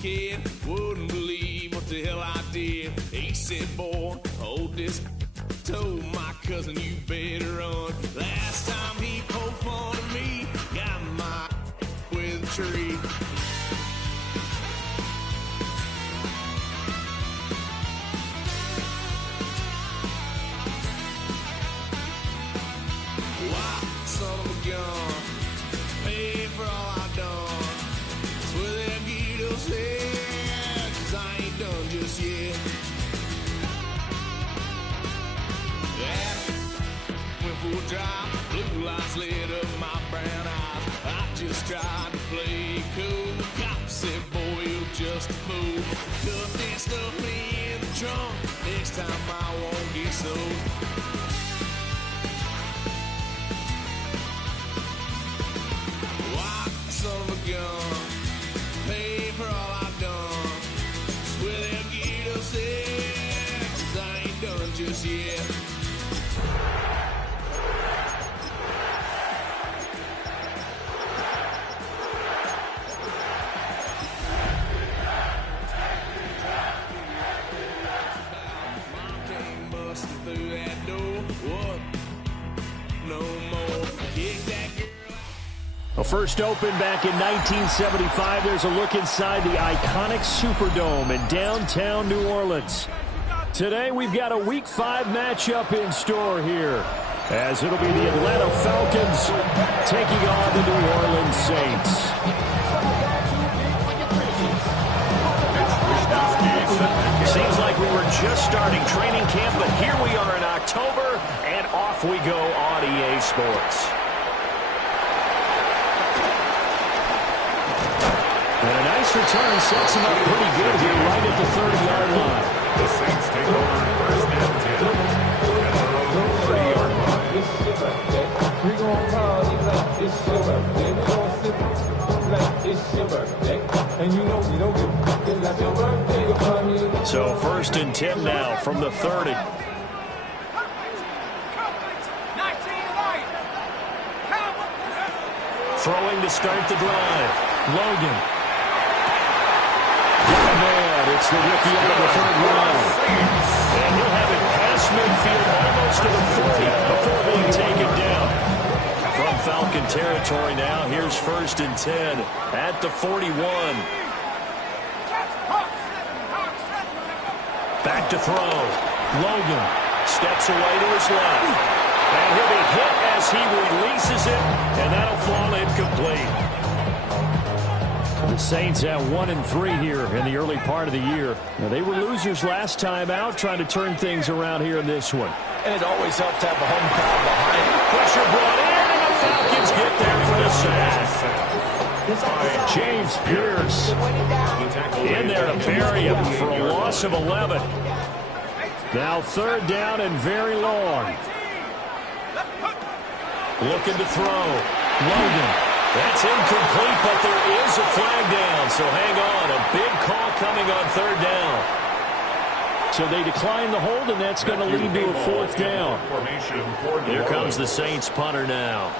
kid, wouldn't believe what the hell I did. He said, boy, hold this. Told my cousin you better run. Last time he poked fun at me, got my with a tree. Why, son of a gun, pay for all I done. Swear they'll get us here, 'cause I ain't done just yet. Yeah, went for a drive, blue lights lit up my brown eyes. I just tried to play cool. Cop said, boy, you're just a fool. Cuffed and stuffed me in the trunk. Next time I won't get so. Why, son of a gun, pay for all I've done. Swear they'll get us there, 'cause I ain't done just yet. Mom came busting through that door. What? No more. Kick that girl. Well, first opened back in 1975. There's a look inside the iconic Superdome in downtown New Orleans. Today, we've got a Week 5 matchup in store here, as it'll be the Atlanta Falcons taking on the New Orleans Saints. Seems like we were just starting training camp, but here we are in October, and off we go on EA Sports. And a nice return sets him up pretty good here right at the 30-yard line. The Saints take over first and 10 at their own 30-yard line. We gon' party like it's your birthday. We gon' sip like it's your birthday. And you know we don't give a like your birthday. So first and 10 now from the 30. Throwing to start the drive. Logan. It's the rookie out of the third round. And he'll have it past midfield almost to the 40 before being taken down. From Falcon territory now, here's first and 10 at the 41. Back to throw. Logan steps away to his left. And he'll be hit as he releases it, and that'll fall incomplete. The Saints at 1-3 here in the early part of the year. Now, they were losers last time out, trying to turn things around here in this one. And it always helps to have a home crowd behind it. Pressure brought in, and the Falcons get there for the sack. James Pierce in there to bury him for a loss of 11. Now third down and very long. Looking to throw. Logan. That's incomplete, but there is a flag down, so hang on. A big call coming on third down. So they decline the hold, and that's going to lead to a fourth down. Here comes the Saints punter now.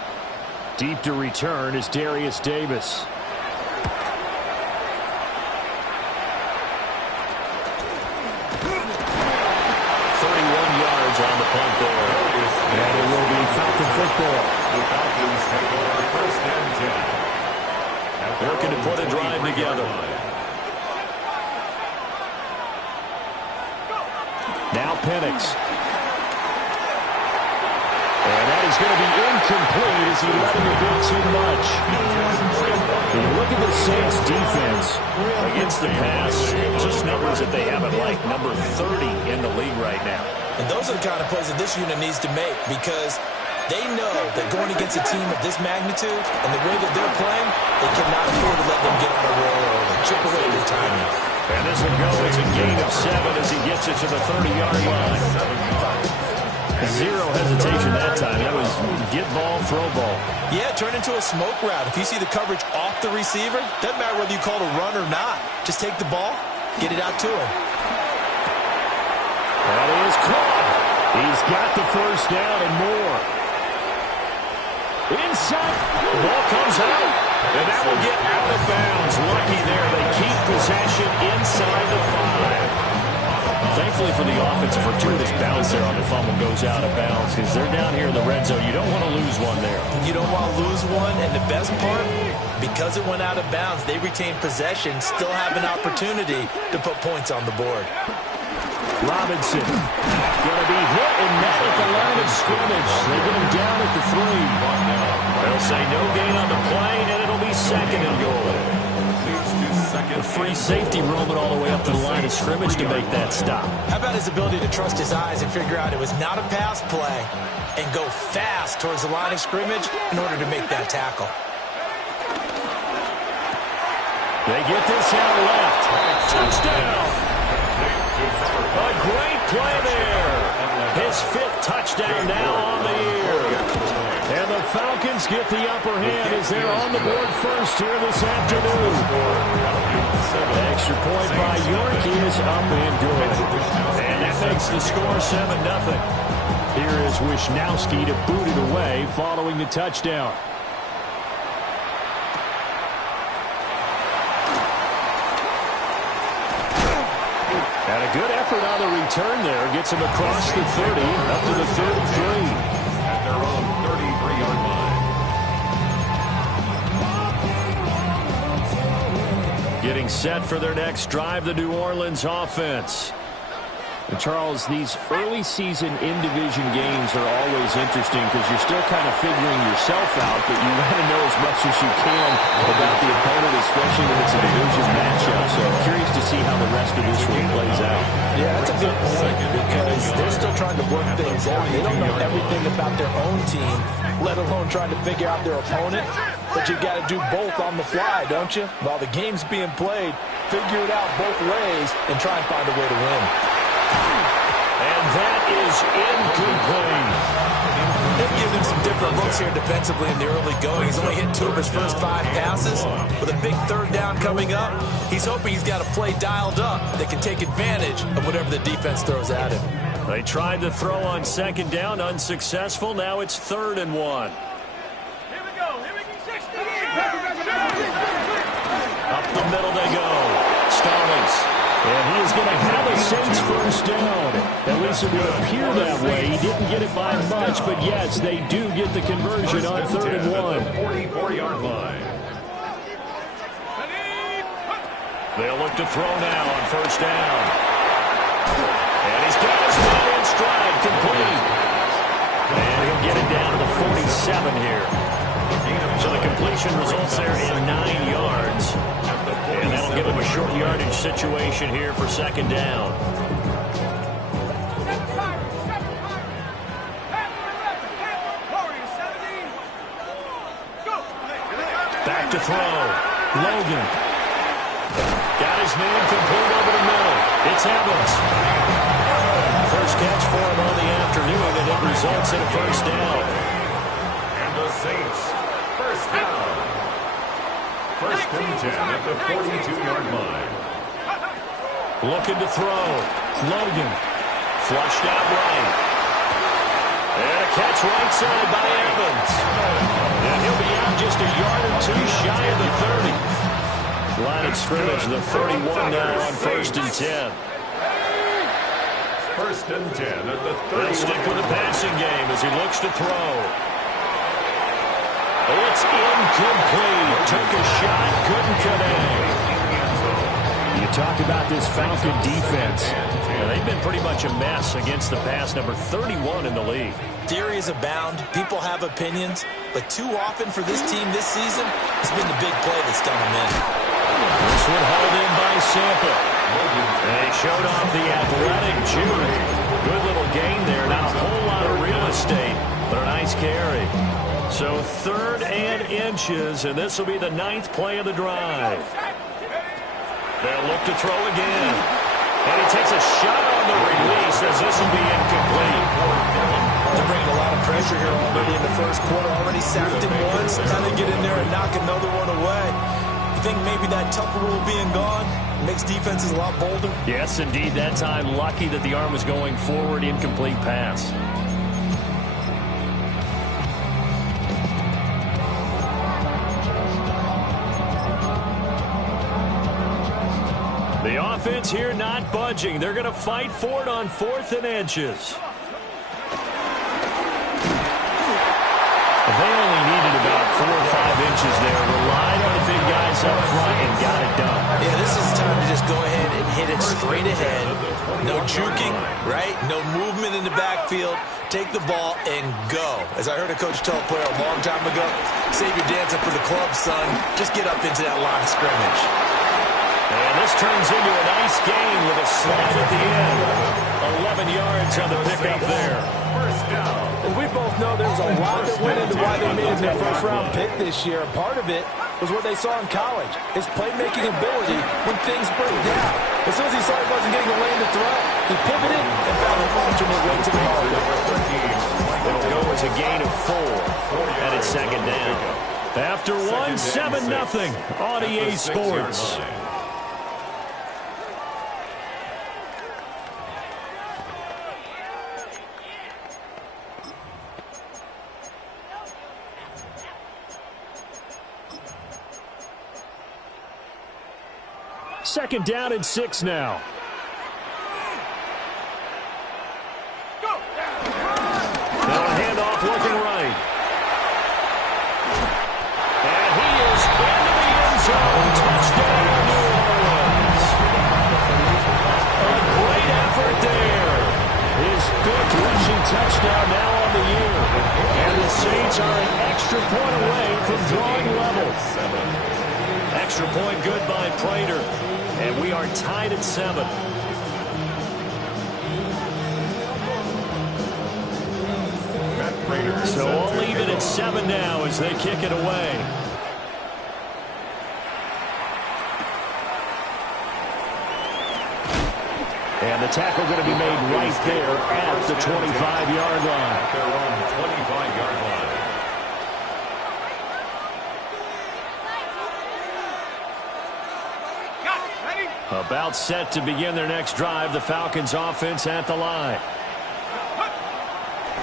Deep to return is Darius Davis. On the punt there. And it will be Falcon football. The Falcons take over first and 10. Looking to put a drive together. Now Penix. And that is going to be incomplete as he let him a bit too much. When you look at the Saints defense against the pass, just numbers that they have at like number 30 in the league right now. And those are the kind of plays that this unit needs to make, because they know that going against a team of this magnitude and the way that they're playing, they cannot afford to let them get on a roll or chip away their timing. And this will go as a gain of 7 as he gets it to the 30-yard line. Zero hesitation that time. That was get ball, throw ball. Yeah, turn into a smoke route. If you see the coverage off the receiver, doesn't matter whether you call it a run or not. Just take the ball, get it out to him. That is caught. He's got the first down and more. Inside. The ball comes out. And that will get out of bounds. Lucky there. They keep possession inside the 5. Thankfully for the offense, a fortuitous bounce there on the fumble goes out of bounds because they're down here in the red zone. You don't want to lose one there. You don't want to lose one, and the best part, because it went out of bounds, they retain possession, still have an opportunity to put points on the board. Robinson going to be hit and met at the line of scrimmage. They get him down at the 3. They'll say no gain on the play, and it'll be second and goal. A free safety roaming all the way up to the line of scrimmage to make that stop. How about his ability to trust his eyes and figure out it was not a pass play and go fast towards the line of scrimmage in order to make that tackle. They get this out left. Touchdown. A great play there. His 5th touchdown now on the year. And the Falcons get the upper hand as they're on the board first here this afternoon. Extra point by York is up and good. And that makes the score 7-0. Here is Wisnowski to boot it away following the touchdown. And a good effort on the return there. Gets him across the 30, up to the 33. At their own 33-yard line. Getting set for their next drive, the New Orleans offense. And Charles, these early season in-division games are always interesting because you're still kind of figuring yourself out, but you want to know as much as you can about the opponent, especially when it's a division matchup. So I'm curious to see how the rest of this one plays out. Yeah, that's a good point because they're still trying to work things out. They don't know everything about their own team, let alone trying to figure out their opponent. But you got to do both on the fly, don't you? While the game's being played, figure it out both ways and try and find a way to win. And that is incomplete. They've given him some different looks here defensively in the early going. He's only hit 2 of his first 5 passes. With a big 3rd down coming up, he's hoping he's got a play dialed up that can take advantage of whatever the defense throws at him. They tried to throw on 2nd down, unsuccessful. Now it's 3rd and 1. Here we go. Here we go. 60. Up the middle they go. Stallings. And he is going to have a Saints first down. At least it would appear that way. He didn't get it by much, but yes, they do get the conversion on 3rd and 1. 44-yard line. They'll look to throw now on 1st down. And he's got his man in stride, complete. And he'll get it down to the 47 here. So the completion results there in 9 yards. And that'll give him a short yardage situation here for 2nd down. Back to throw. Logan. Got his man complete over the middle. It's Evans. First catch for him on the afternoon, and it results in a 1st down. And the Saints, 1st down. 1st and 10 at the 42-yard line. Looking to throw. Logan. Flushed out right. And a catch right side by Evans. And he'll be out just a yard or 2 shy of the 30. Line of scrimmage, the 31 now on 1st and 10. 1st and 10 at the 30. They'll stick with the passing game as he looks to throw. It's incomplete. Took a shot, couldn't connect. You talk about this Falcon defense. They've been pretty much a mess against the pass, number 31 in the league. Theories abound. People have opinions. But too often for this team this season, it's been the big play that's done them in. This one hauled in by Sample. They showed off the athletic Jude. Good little gain there. Not a whole lot of real estate, but a nice carry. So 3rd and inches, and this will be the 9th play of the drive. They'll look to throw again. And he takes a shot on the release as this will be incomplete. They're bringing a lot of pressure here already in the 1st quarter. Already sacked him once. Kind of get in there and knock another one away. You think maybe that Tucker rule being gone makes defenses a lot bolder? Yes, indeed. That time, lucky that the arm was going forward, incomplete pass. The offense here not budging. They're going to fight for it on 4th and inches. They only needed about 4 or 5 inches there. Relied on the big guys up front and got it done. Yeah, this is time to just go ahead and hit it straight ahead. No juking, right? No movement in the backfield. Take the ball and go. As I heard a coach tell a player a long time ago, save your dancing for the club, son. Just get up into that line of scrimmage. And this turns into a nice gain with a slide at the end. 11 yards on the pickup there. First down. As we both know, there was a lot that went into why they made their first-round pick this year. Part of it was what they saw in college, his playmaking ability when things break down. As soon as he saw he wasn't getting the lane to throw, he pivoted and found an alternate way to the ball. It'll go as a gain of 4, and it's 2nd down. After 1, 7-0 on EA Sports. Second down and 6 now. Now a handoff looking right. And he is into the end zone. Touchdown, New Orleans. A great effort there. His 5th rushing touchdown now on the year. And the Saints are an extra point away from drawing level. Extra point good by Prater. And we are tied at 7. So all even at 7 now as they kick it away. And the tackle going to be made right there at the 25-yard line. Their own 25-yard line. About set to begin their next drive. The Falcons offense at the line.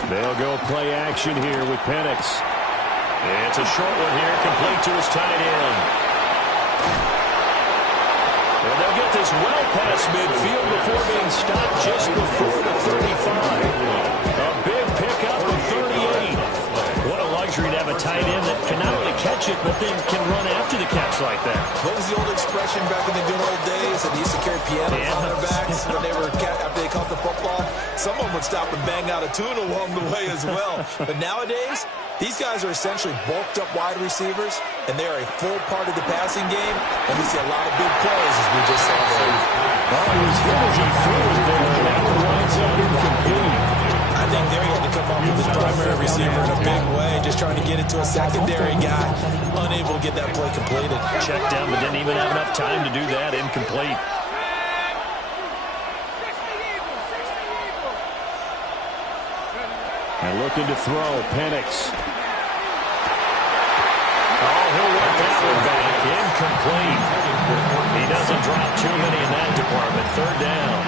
They'll go play action here with Penix. It's a short one here, complete to his tight end. And they'll get this well past midfield before being stopped just before the 35. A big pickup of 38. What a luxury to have a tight end that can not only catch it, but then can run after the catch like that. What was the old expression back in the good old days? That they used to carry pianos on their backs when they were after they caught the football. Someone would stop and bang out a tune along the way as well. But nowadays, these guys are essentially bulked up wide receivers, and they are a full part of the passing game. And we see a lot of big plays as we just saw there. Well, he was hit as he threw it there, and that one winds up incomplete. I think there he had to come up with his primary receiver in a big way, just trying to get it to a secondary guy, unable to get that play completed. Checked down, but didn't even have enough time to do that. Incomplete. And looking to throw, Penix. Oh, he'll work that one back. Incomplete. He doesn't drop too many in that department. 3rd down.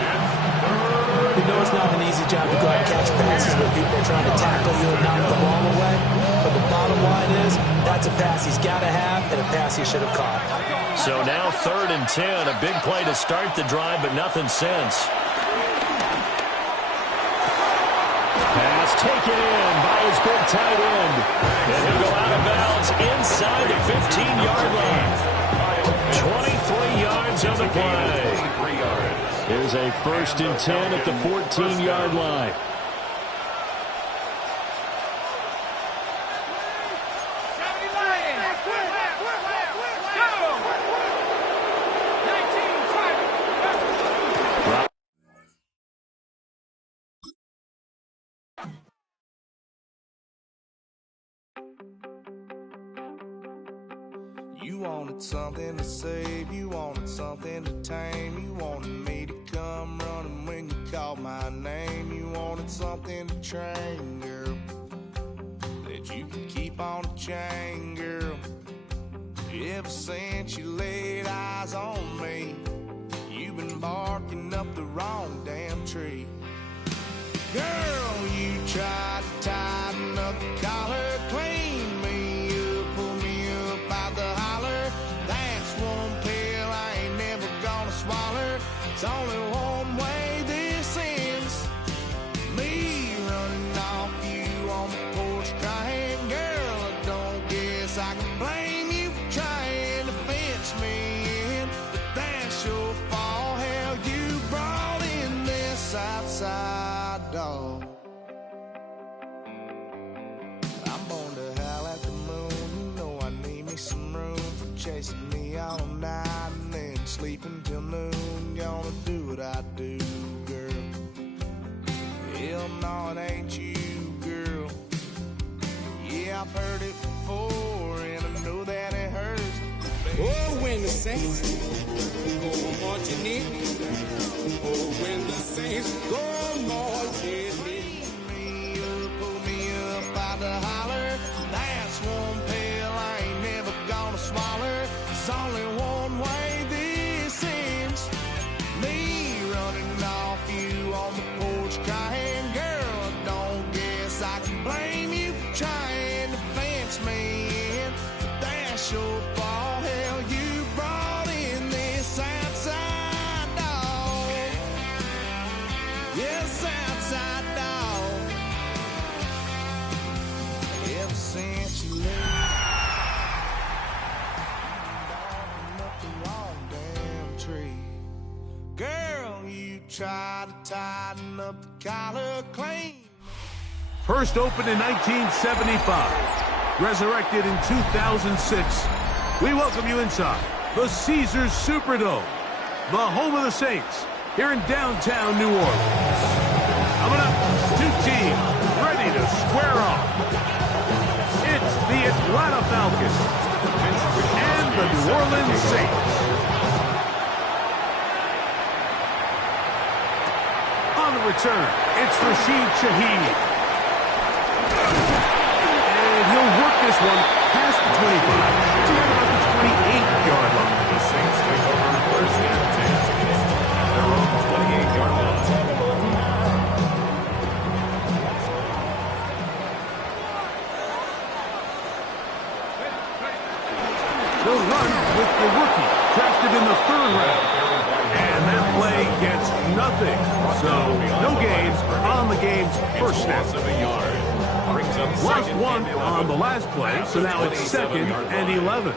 You know it's not an easy job to go out and catch passes where people are trying to tackle you and knock the ball away. But the bottom line is, that's a pass he's got to have and a pass he should have caught. So now 3rd and 10. A big play to start the drive, but nothing since. Pass taken in by his big tight end. And he'll go out of bounds inside the 15-yard line. 23 yards on the play. Here's a 1st and 10 at the 14-yard line. You wanted something to save, you wanted something to tame, you wanted me to come running when you called my name, you wanted something to train, girl, that you could keep on the chain, girl. Ever since you laid eyes on me, you've been barking up the wrong damn tree. Girl, you tried to tighten up the collar, clean me up, pull me up out the holler. That's one pill I ain't never gonna swallow. It's only one way this ends. Me running off you on the porch crying. Girl, I don't guess I can blame you for trying to fence me in. But that's your fault. Hell, you brought in this outside dog. I'm born to howl at the moon. You know I need me some room for chasing me all night and then sleeping till noon. Gonna do what I do, girl. Hell no, it ain't you, girl. Yeah, I've heard it before, and I know that it hurts. Oh, when the saints go marching in. Oh, when the saints go marching in. Pull me up out the holler. That's one pill I ain't never gonna swallow. There's only one way this ends. Me running off you on the porch crying. Girl, I don't guess I can blame you for trying to fence me in. But that's your fault. Hell, you brought in this outside dog. Yes, outside dog. Ever since you left, barking up the wrong damn tree. Girl, you tried to tighten up the collar clean. First opened in 1975, resurrected in 2006. We welcome you inside the Caesars Superdome, the home of the Saints, here in downtown New Orleans. Coming up, two teams ready to square off. It's the Atlanta Falcons and the New Orleans Saints. On the return, it's Rashid Shaheed. And he'll work this one past the 25 to right about the 28-yard line. The Saints take over first and 10 at their own 28-yard line. They'll run with the rookie, drafted in the 3rd round. And that play gets nothing. So, no gain on the game's first snap. Lost one on the last play, so now it's 2nd and 11.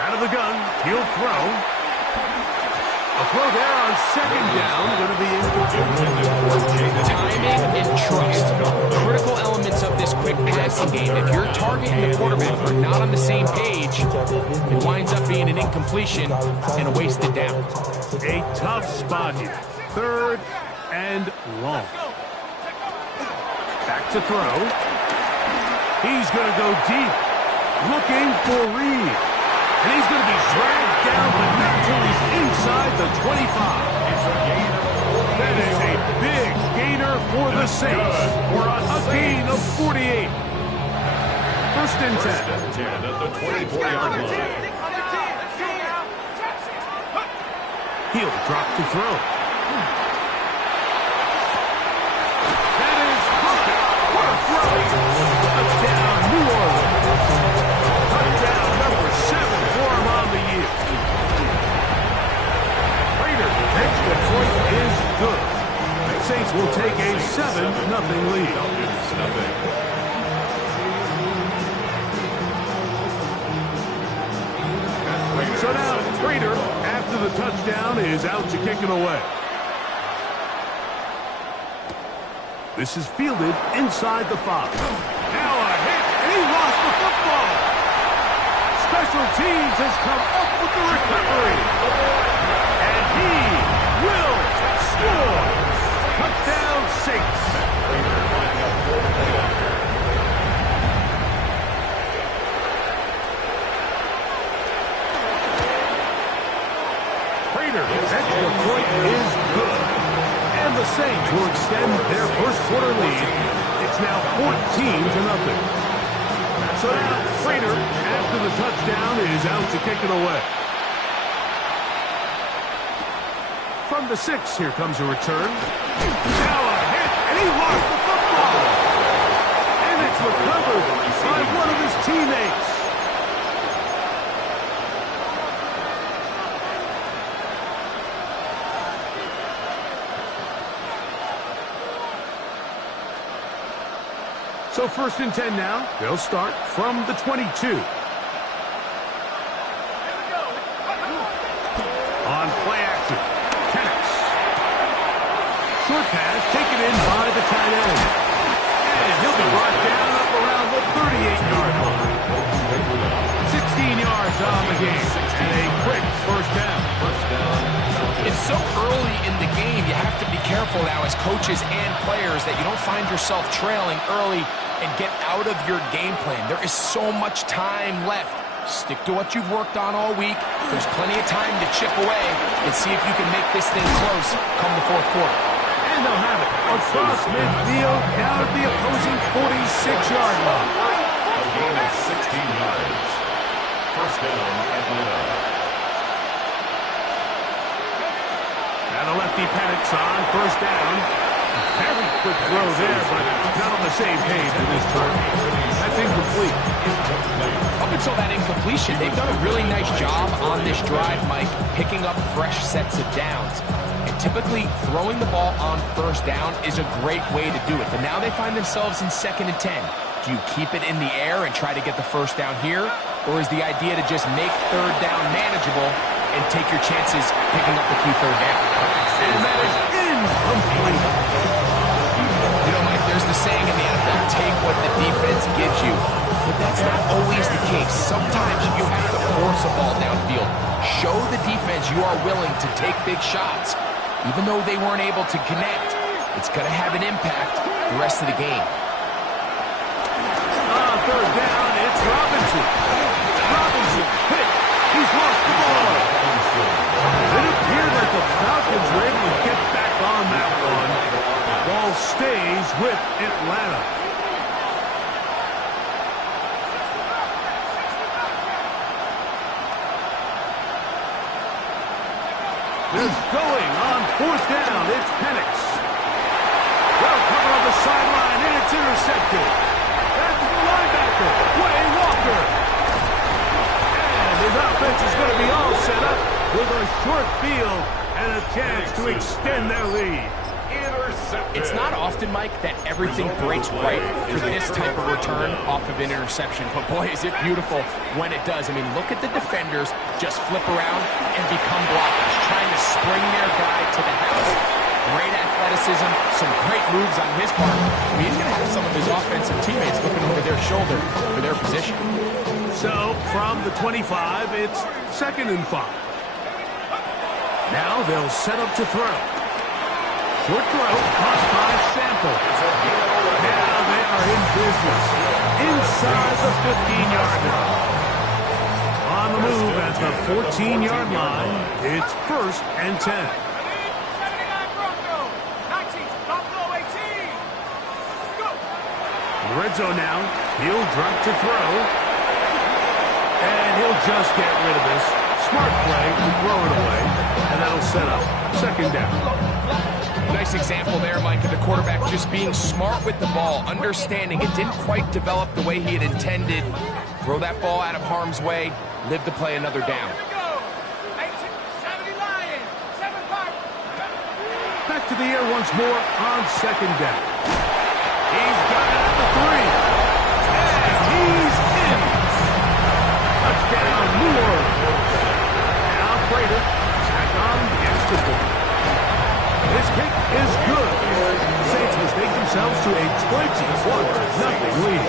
Out of the gun, he'll throw. A throw there on 2nd down, going to be incomplete. Timing and trust, critical elements of this quick passing game. If your target and the quarterback are not on the same page, it winds up being an incompletion and a wasted down. A tough spot here. 3rd and long. Back to throw. He's going to go deep, looking for Reed. And he's going to be dragged down, but not until he's inside the 25. That is a big gainer for the Saints. A gain of 48. First and 10. At the 24-yard line. He'll drop to throw. That is perfect. What a throw. Touchdown, New Orleans. Touchdown number 7 for him on the year. Raiders, extra point is good. The Saints will take a 7-0 lead. So now, Prater, after the touchdown, is out to kick it away. This is fielded inside the 5. Now a hit, and he lost the football. Special teams has come up with the recovery. And he will score. Touchdown Saints. Prater's extra point is good. And the Saints will extend their first quarter lead. It's now 14-0. So now, Prater, after the touchdown, is out to kick it away. From the 6, here comes a return. Now a hit, and he lost the football. And it's recovered by one of his teammates. So 1st and 10 now. They'll start from the 22. On play action, Penix. Short pass taken in by the tight end. And he'll be brought down up around the 38-yard line. 16 yards on the game. And a quick first down. It's so early in the game, you have to be careful now as coaches and players that you don't find yourself trailing early and get out of your game plan. There is so much time left. Stick to what you've worked on all week. There's plenty of time to chip away and see if you can make this thing close come the 4th quarter. And they'll have it across midfield down at the opposing 46-yard line. A gain of 16 yards. First down, Atlanta. And a lefty Penix on 1st down. Very quick throw there, but not on the same page in this turn. That's incomplete. Up until that incompletion, they've done a really nice job on this drive, Mike, picking up fresh sets of downs. And typically, throwing the ball on 1st down is a great way to do it. But now they find themselves in 2nd and 10. Do you keep it in the air and try to get the 1st down here? Or is the idea to just make 3rd down manageable and take your chances picking up the key 3rd down? And that is incomplete. You know, Mike, there's the saying in the NFL, take what the defense gives you. But that's not always the case. Sometimes you have to force a ball downfield. Show the defense you are willing to take big shots. Even though they weren't able to connect, it's going to have an impact the rest of the game. On 3rd down, it's Robinson. Robinson, hit. He's lost the ball. It appeared like the Falcons were able to get back on that one. Ball stays with Atlanta. They're going on 4th down. It's Penix. Well covered on the sideline, and it's intercepted. That's the linebacker, Wayne Walker. And his offense is going to be all set up with a short field and a chance to extend their lead. It's not often, Mike, that everything breaks right for this type of return off of an interception. But boy, is it beautiful when it does. I mean, look at the defenders just flip around and become blockers, trying to spring their guy to the house. Great athleticism, some great moves on his part. I mean, he's going to have some of his offensive teammates looking over their shoulder for their position. So, from the 25, it's 2nd and 5. Now they'll set up to throw. Short throw, caught by Sample. Now they are in business inside the 15-yard line. On the move at the 14-yard line, it's 1st and 10. 79 Bronco, 19, Buffalo 18. Go. Red zone now. He'll drop to throw. And he'll just get rid of this. Smart play to throw it away. And that'll set up 2nd down. Nice example there, Mike, of the quarterback just being smart with the ball, understanding it didn't quite develop the way he had intended. Throw that ball out of harm's way, live to play another down. Back to the air once more on 2nd down. He's got it at the 3. And he's in. Touchdown, New Orleans. Now Prater back on the extra point. This kick is good. Saints mistake themselves to a 21-0 lead.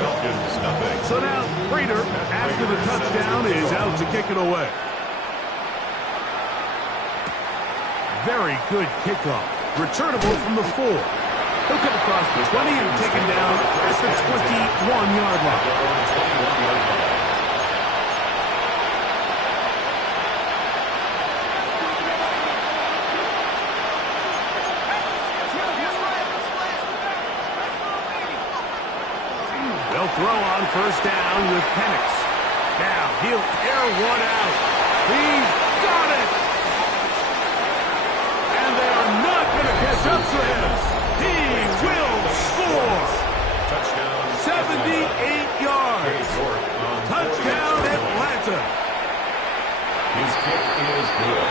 Falcons, nothing. So now Prater, after the touchdown, is out to kick it away. Very good kickoff. Returnable from the 4. He'll come across the 20 and taken down at the 21-yard line. They'll throw on 1st down with Penix. Now he'll air one out. He's got it! And they are not going to catch up to him. He will score. Touchdown. 78 yards. Touchdown Atlanta. His kick is good.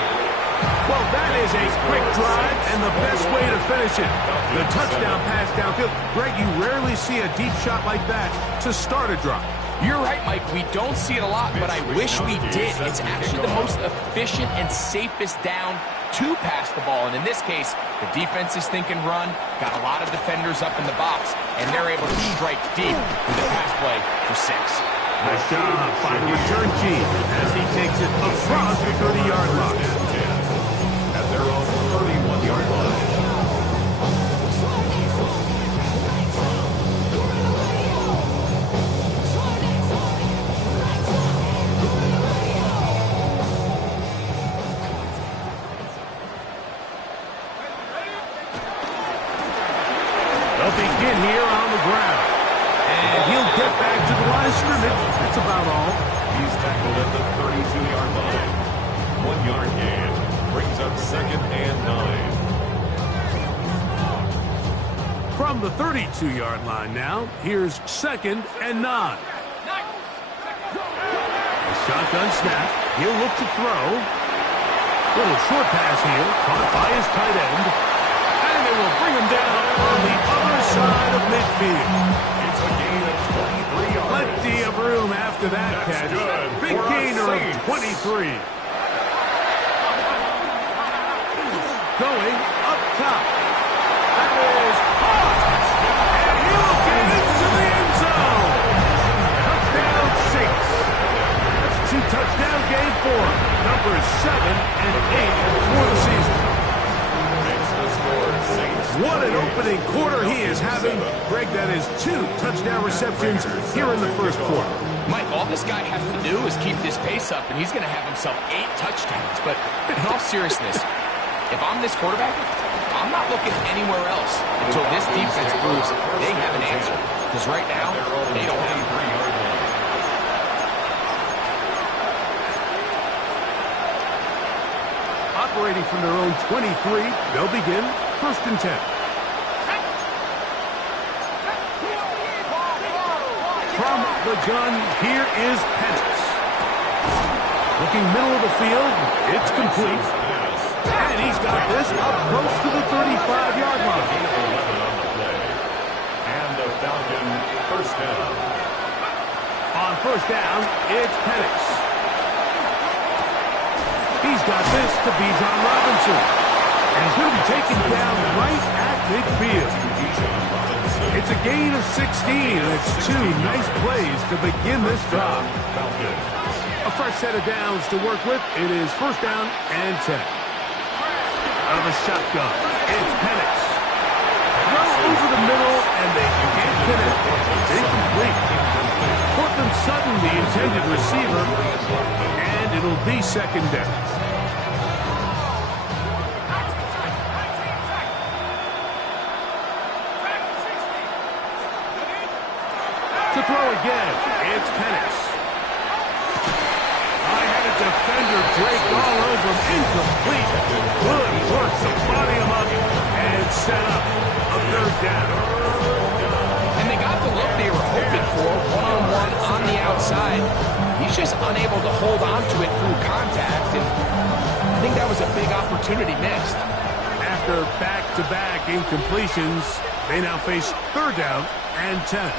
Well, that is a quick drive and the best way to finish it. The touchdown pass downfield. Greg, you rarely see a deep shot like that to start a drive. You're right, Mike. We don't see it a lot, but I wish we did. It's actually the most efficient and safest down to pass the ball. And in this case, the defense is thinking run, got a lot of defenders up in the box, and they're able to strike deep with a pass play for 6. Nice job by the return team as he takes it across the 30-yard line. At their own 31-yard line. They'll begin here on the ground. And he'll get back to the line of scrimmage. That's about all. He's tackled at the 32-yard line. 1-yard gain. Brings up 2nd and 9. From the 32-yard line now, here's 2nd and 9. Shotgun snap. He'll look to throw. Little short pass here, caught by his tight end. And they will bring him down on the other side of midfield. It's a gain of 23 yards. Plenty of room after that catch. Big gainer of 23. Going up top. That is caught. And he'll get into the end zone. Touchdown 6. That's a 2-touchdown game for him. Numbers 7 and 8 for the season. Makes the score Saints. What an opening quarter he is having. Greg, that is 2 touchdown receptions here in the first quarter. Mike, all this guy has to do is keep this pace up, and he's going to have himself 8 touchdowns. But in all seriousness, if I'm this quarterback, I'm not looking anywhere else until this defense proves they have an answer. Because right now, they don't have it. Operating from their own 23, they'll begin 1st and 10. From the gun, here is Penix. Looking middle of the field, it's complete. And he's got this up close to the 35-yard line. And the Falcon first down. On 1st down, it's Penix. He's got this to Bijan Robinson. And he's going to be taken down right at midfield. It's a gain of 16, and it's 2 nice plays to begin this drive. A fresh set of downs to work with. It is 1st down and 10. Out of the shotgun, it's Penix. Throw over the middle, and they can't connect. It's incomplete. Cortland Sutton, the intended receiver, and it'll be 2nd down. To throw again, it's Penix. I had a defender draped all over him, incomplete. Good work to body him up and set up a 3rd down. And they got the look they were hoping for, one-on-one on the outside. He's just unable to hold on to it through contact, and I think that was a big opportunity missed. After back-to-back incompletions, they now face 3rd down and 10.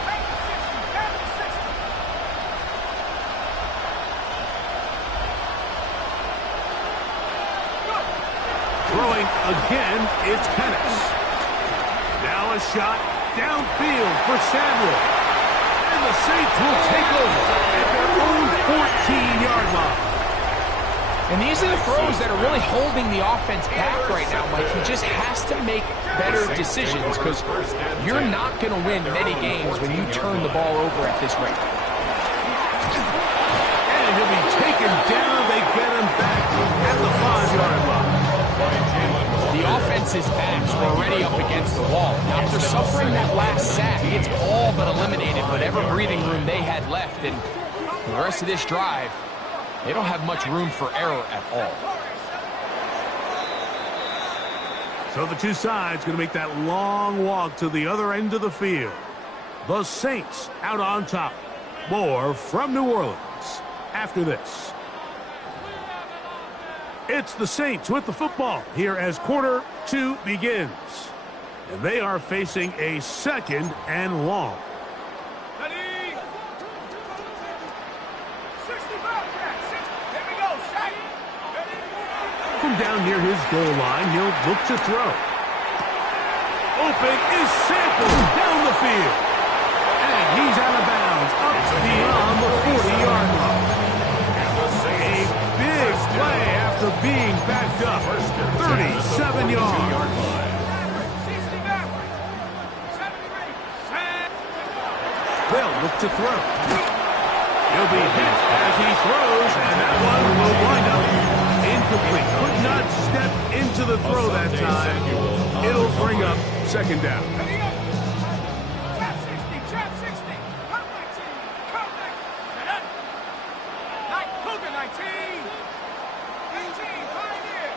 Throwing again, it's Penix. Now a shot downfield for Samuel. And the Saints will take over at their own 14-yard line. And these are the throws that are really holding the offense back right now, Mike. He just has to make better decisions because you're not going to win many games when you turn the ball over at this rate. And he'll be taken down. They get him back at the 5-yard line. The offense's backs were already up against the wall. After suffering that last sack, it's all but eliminated whatever breathing room they had left. And for the rest of this drive, they don't have much room for error at all. So the two sides going to make that long walk to the other end of the field. The Saints out on top. More from New Orleans after this. It's the Saints with the football here as quarter 2 begins. And they are facing a 2nd and long. Ready? 60 Bobcats. 60. There we go. Shot. Ready? From down near his goal line, he'll look to throw. Open is sampled down the field. And he's out of bounds up beyond the 40-yard line. A big play after being backed up. 37 yards. They'll look to throw. He'll be hit as he throws, and that one will wind up incomplete. Could not step into the throw that time. It'll bring up 2nd down. Trap 60, trap 60. Come back, team. Come back. Set up. Cougar 19. 18, Pioneer.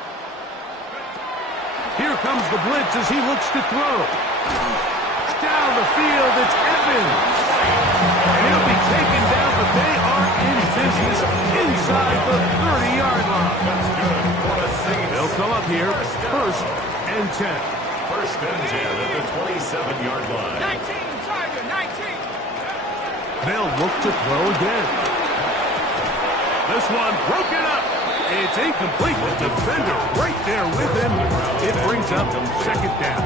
Here comes the blitz as he looks to throw. Down the field, it's Evans. And he'll be taken down, but they are in business inside the 30-yard line. They'll come up here, 1st and 10. 1st and 10 at the 27-yard line. 19, Tiger, 19. They'll look to throw again. This one broken up. It's incomplete. The defender right there with him. It brings up 2nd down.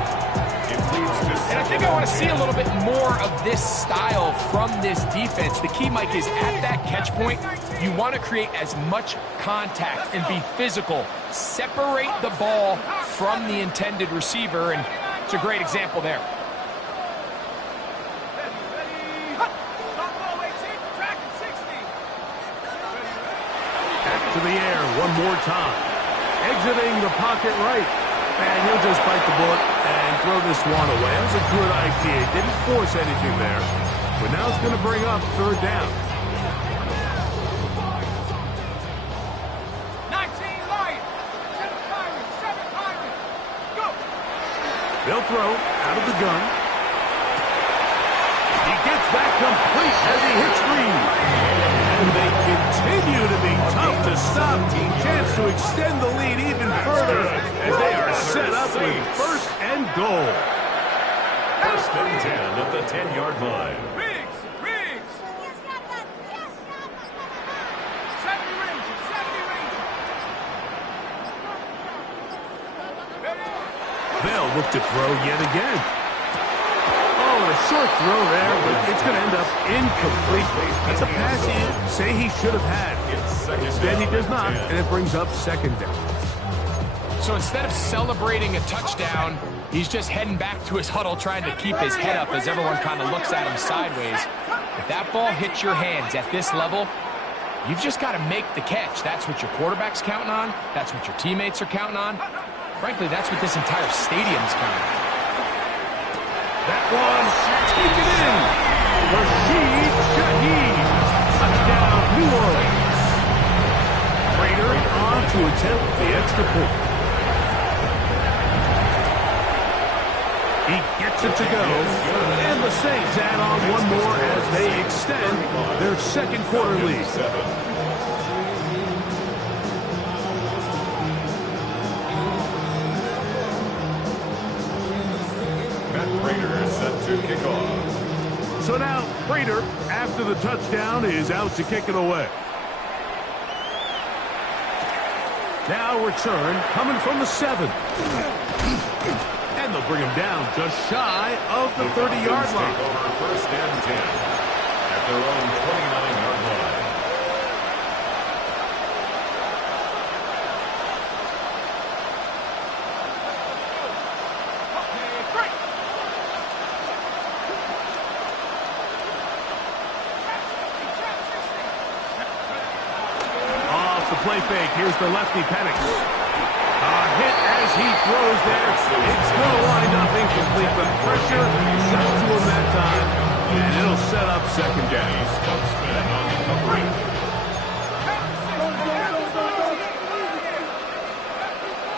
And I think I want to see a little bit more of this style from this defense. The key, Mike, is at that catch point, you want to create as much contact and be physical. Separate the ball from the intended receiver, and it's a great example there. Back to the air one more time. Exiting the pocket right. And he'll just bite the bullet and throw this one away. That was a good idea. Didn't force anything there. But now it's going to bring up 3rd down. 19, Lion. 7 Pirates, 7 Pirates. Go. They'll throw out of the gun. He gets that complete as he hits Reed. And they continue to be tough to stop. Chance to extend the lead even further as they are set up with 1st and goal. 1st and 10 at the 10-yard line. Riggs, Riggs. 70 Rangers, 70 Rangers. They'll look to throw yet again. Oh, a short throw there, but it's going to end up incomplete. That's a pass he say he should have had. Instead, he does not, and it brings up 2nd down. So instead of celebrating a touchdown, he's just heading back to his huddle trying to keep his head up as everyone kind of looks at him sideways. If that ball hits your hands at this level, you've just got to make the catch. That's what your quarterback's counting on. That's what your teammates are counting on. Frankly, that's what this entire stadium's counting on. That one taken in. Rashid Shaheed. Touchdown, New Orleans. Prater on to attempt the extra point. He gets it to go. And the Saints add on one more as they extend their 2nd quarter lead. Prater is set to kick off. So now, Prater, after the touchdown, is out to kick it away. Now return, coming from the 7. And they'll bring him down just shy of the 30-yard line. Take over 1st and 10 at their own 29-yard line. Play fake. Here's the lefty, Penix. Hit as he throws there. It's going to wind up incomplete, but pressure got to him that time, and it'll set up 2nd down.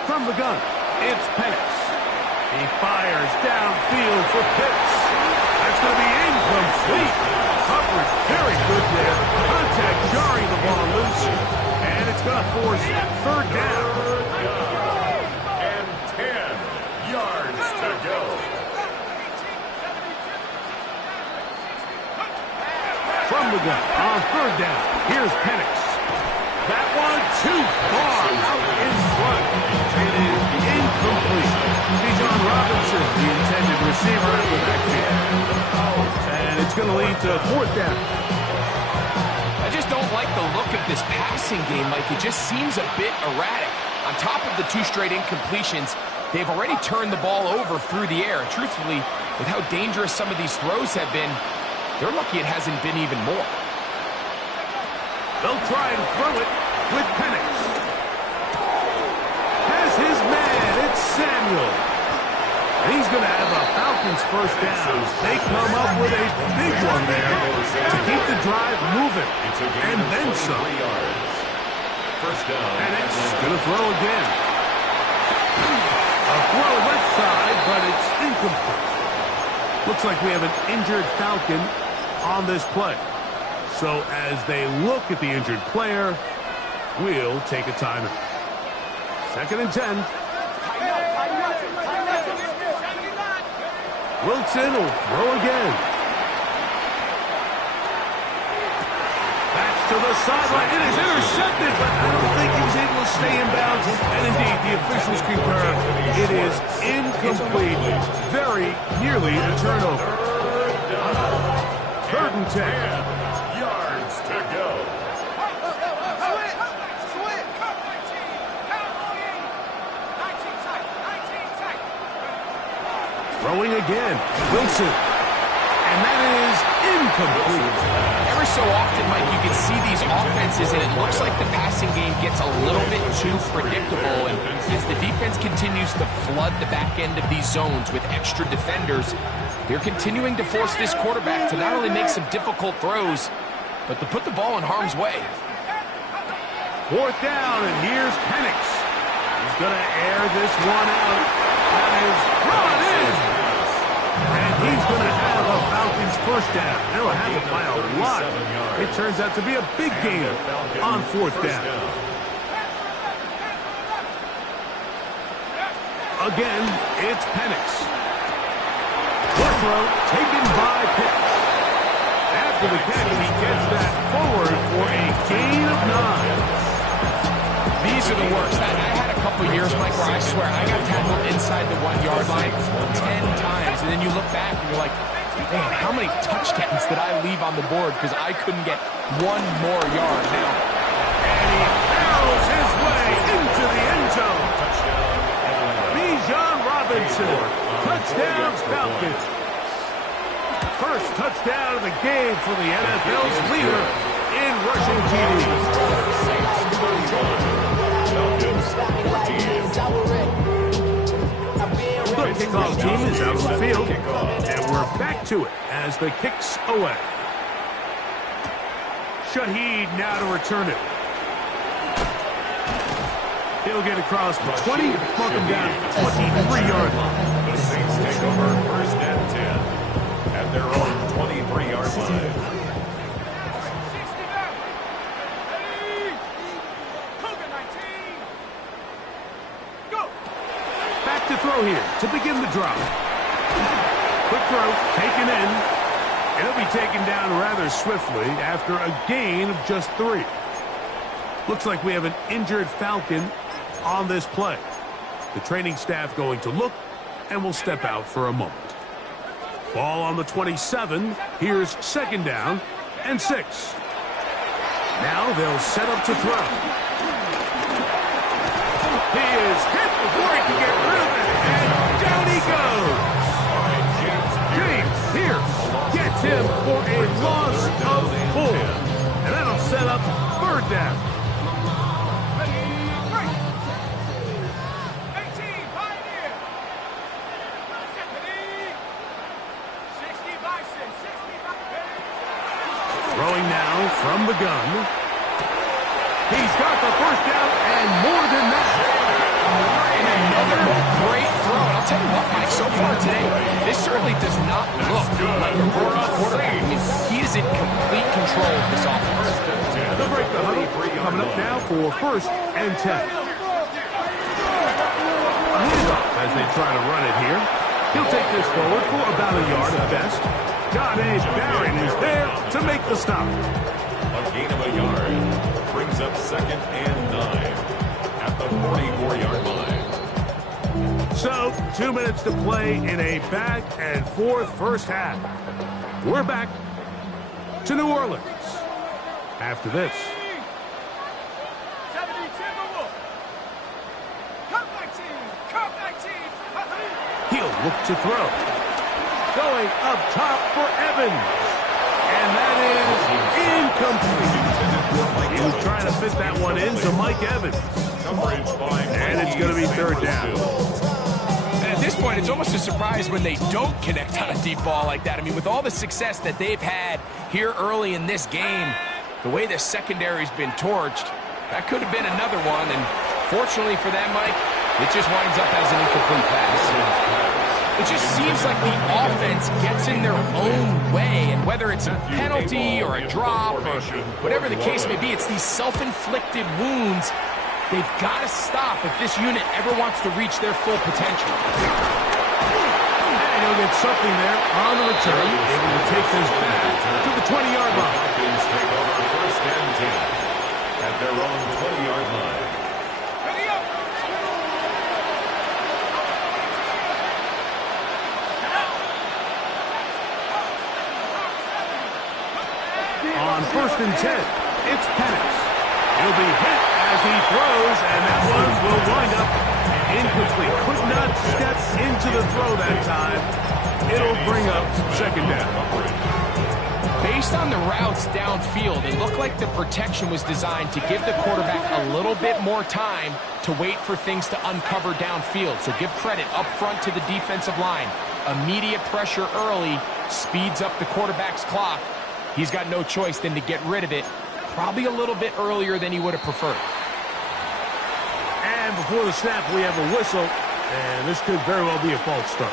From the gun, it's Penix. He fires downfield for Pitts. That's going to be incomplete. Coverage very good there. Contact jarring the ball loose. And it's going to force third down. And 10 yards to go. From the gun on third down. Here's Penix. That one too far out in front. It is incomplete. Bijan Robinson, the intended receiver out of the backfield. And it's going to lead to fourth down. I just don't like the look of this passing game, Mike. It just seems a bit erratic. On top of the 2 straight incompletions, they've already turned the ball over through the air. And truthfully, with how dangerous some of these throws have been, they're lucky it hasn't been even more. They'll try and throw it with Penix. Has his man. It's Samuel. And he's going to have a Falcons first down. They come up with a big one there to keep the drive moving. And then some. First down. Penix going to throw again. A throw left side, but it's incomplete. Looks like we have an injured Falcon on this play. So as they look at the injured player, we'll take a timeout. 2nd and 10. Wilson will throw again. That's to the sideline. It is intercepted, but I don't think he was able to stay in bounds. And indeed, the officials concur. It is incomplete. Very nearly a turnover. 3rd and 10. Yards to go. Throwing again. Wilson. And that is incomplete. Every so often, Mike, you can see these offenses, and it looks like the passing game gets a little bit too predictable. And as the defense continues to flood the back end of these zones with extra defenders, they're continuing to force this quarterback to not only make some difficult throws, but to put the ball in harm's way. 4th down, and here's Penix. He's going to air this one out. That is brought in. And he's going to have a Falcons first down. They'll have it by a lot. It turns out to be a big gain on 4th down. Again, it's Penix. Good throw taken by Pitts. After the catch, he gets that forward for a gain of 9. These are the worst. I had a couple years, Mike, where I swear I got tackled inside the 1-yard line 10 times. And then you look back and you're like, man, how many touchdowns did I leave on the board because I couldn't get one more yard now? And he barrels his way into the end zone. Bijan Robinson. Touchdown, Falcons. First touchdown of the game for the NFL's leader in rushing TDs. The kickoff team is out of the field, and we're back to it as the kick's away. Shaheed now to return it. He'll get across the 20, mark him down 23-yard line. The Saints take over 1st and 10 at their own 23-yard line. Back to throw here to begin the drive. Quick throw, taken in. It'll be taken down rather swiftly after a gain of just 3. Looks like we have an injured Falcon on this play. The training staff going to look and will step out for a moment. Ball on the 27. Here's 2nd down and 6. Now they'll set up to throw. He is hit before he can get rid of it, and down he goes. James Pierce gets him for a loss of 4. And that'll set up 3rd down. Throwing now from the gun. He's got the first down and more than that. And another great throw. And I'll tell you what, Mike, so far today, this certainly does not look like a rookie quarterback. I mean, he is in complete control of this offense. They'll break the huddle. Coming up now for 1st and 10. A handoff as they try to run it here. He'll take this forward for about a yard at best. Johnny Barron is there to make the stop. A gain of a yard brings up 2nd and 9 at the 44-yard line. So, 2 minutes to play in a back-and-forth first half. We're back to New Orleans after this. 70 Timberwolves. Come 19. Come 19. He'll look to throw. Going up top for Evans. And that is incomplete. He was trying to fit that one in to Mike Evans. And it's going to be 3rd down. At this point, it's almost a surprise when they don't connect on a deep ball like that. I mean, with all the success that they've had here early in this game, the way the secondary's been torched, that could have been another one. And fortunately for them, Mike, it just winds up as an incomplete pass. It just seems like the offense gets in their own way, and whether it's a penalty or a drop or whatever the case may be, it's these self-inflicted wounds they've got to stop if this unit ever wants to reach their full potential. And he'll get something there on the return, able to take this back to the 20-yard line. Falcons take over 1st and 10 at their own 20-yard line. Ready up. On 1st and 10, it's Penix. He'll be hit as he throws, and that one will wind up incomplete. Could not step into the throw that time. It'll bring up 2nd down. Based on the routes downfield, it looked like the protection was designed to give the quarterback a little bit more time to wait for things to uncover downfield. So give credit up front to the defensive line. Immediate pressure early speeds up the quarterback's clock. He's got no choice than to get rid of it, probably a little bit earlier than he would have preferred. And before the snap, we have a whistle, and this could very well be a false start.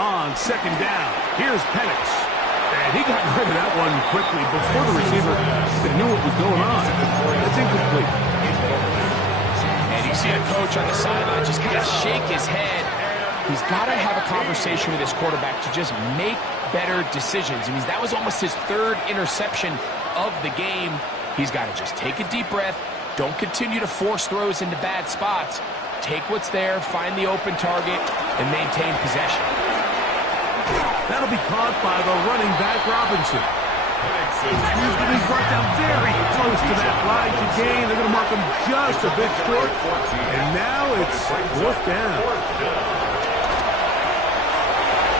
On 2nd down, here's Penix. And he got rid of that one quickly before the receiver knew what was going on. It's incomplete. And you see a coach on the sideline just kind of shake his head. He's got to have a conversation with his quarterback to just make better decisions. I mean, that was almost his 3rd interception of the game. He's got to just take a deep breath. Don't continue to force throws into bad spots. Take what's there, find the open target, and maintain possession. That'll be caught by the running back, Robinson. He's going to be brought down very close to that line to gain. They're going to mark him just a bit short. And now it's 4th down.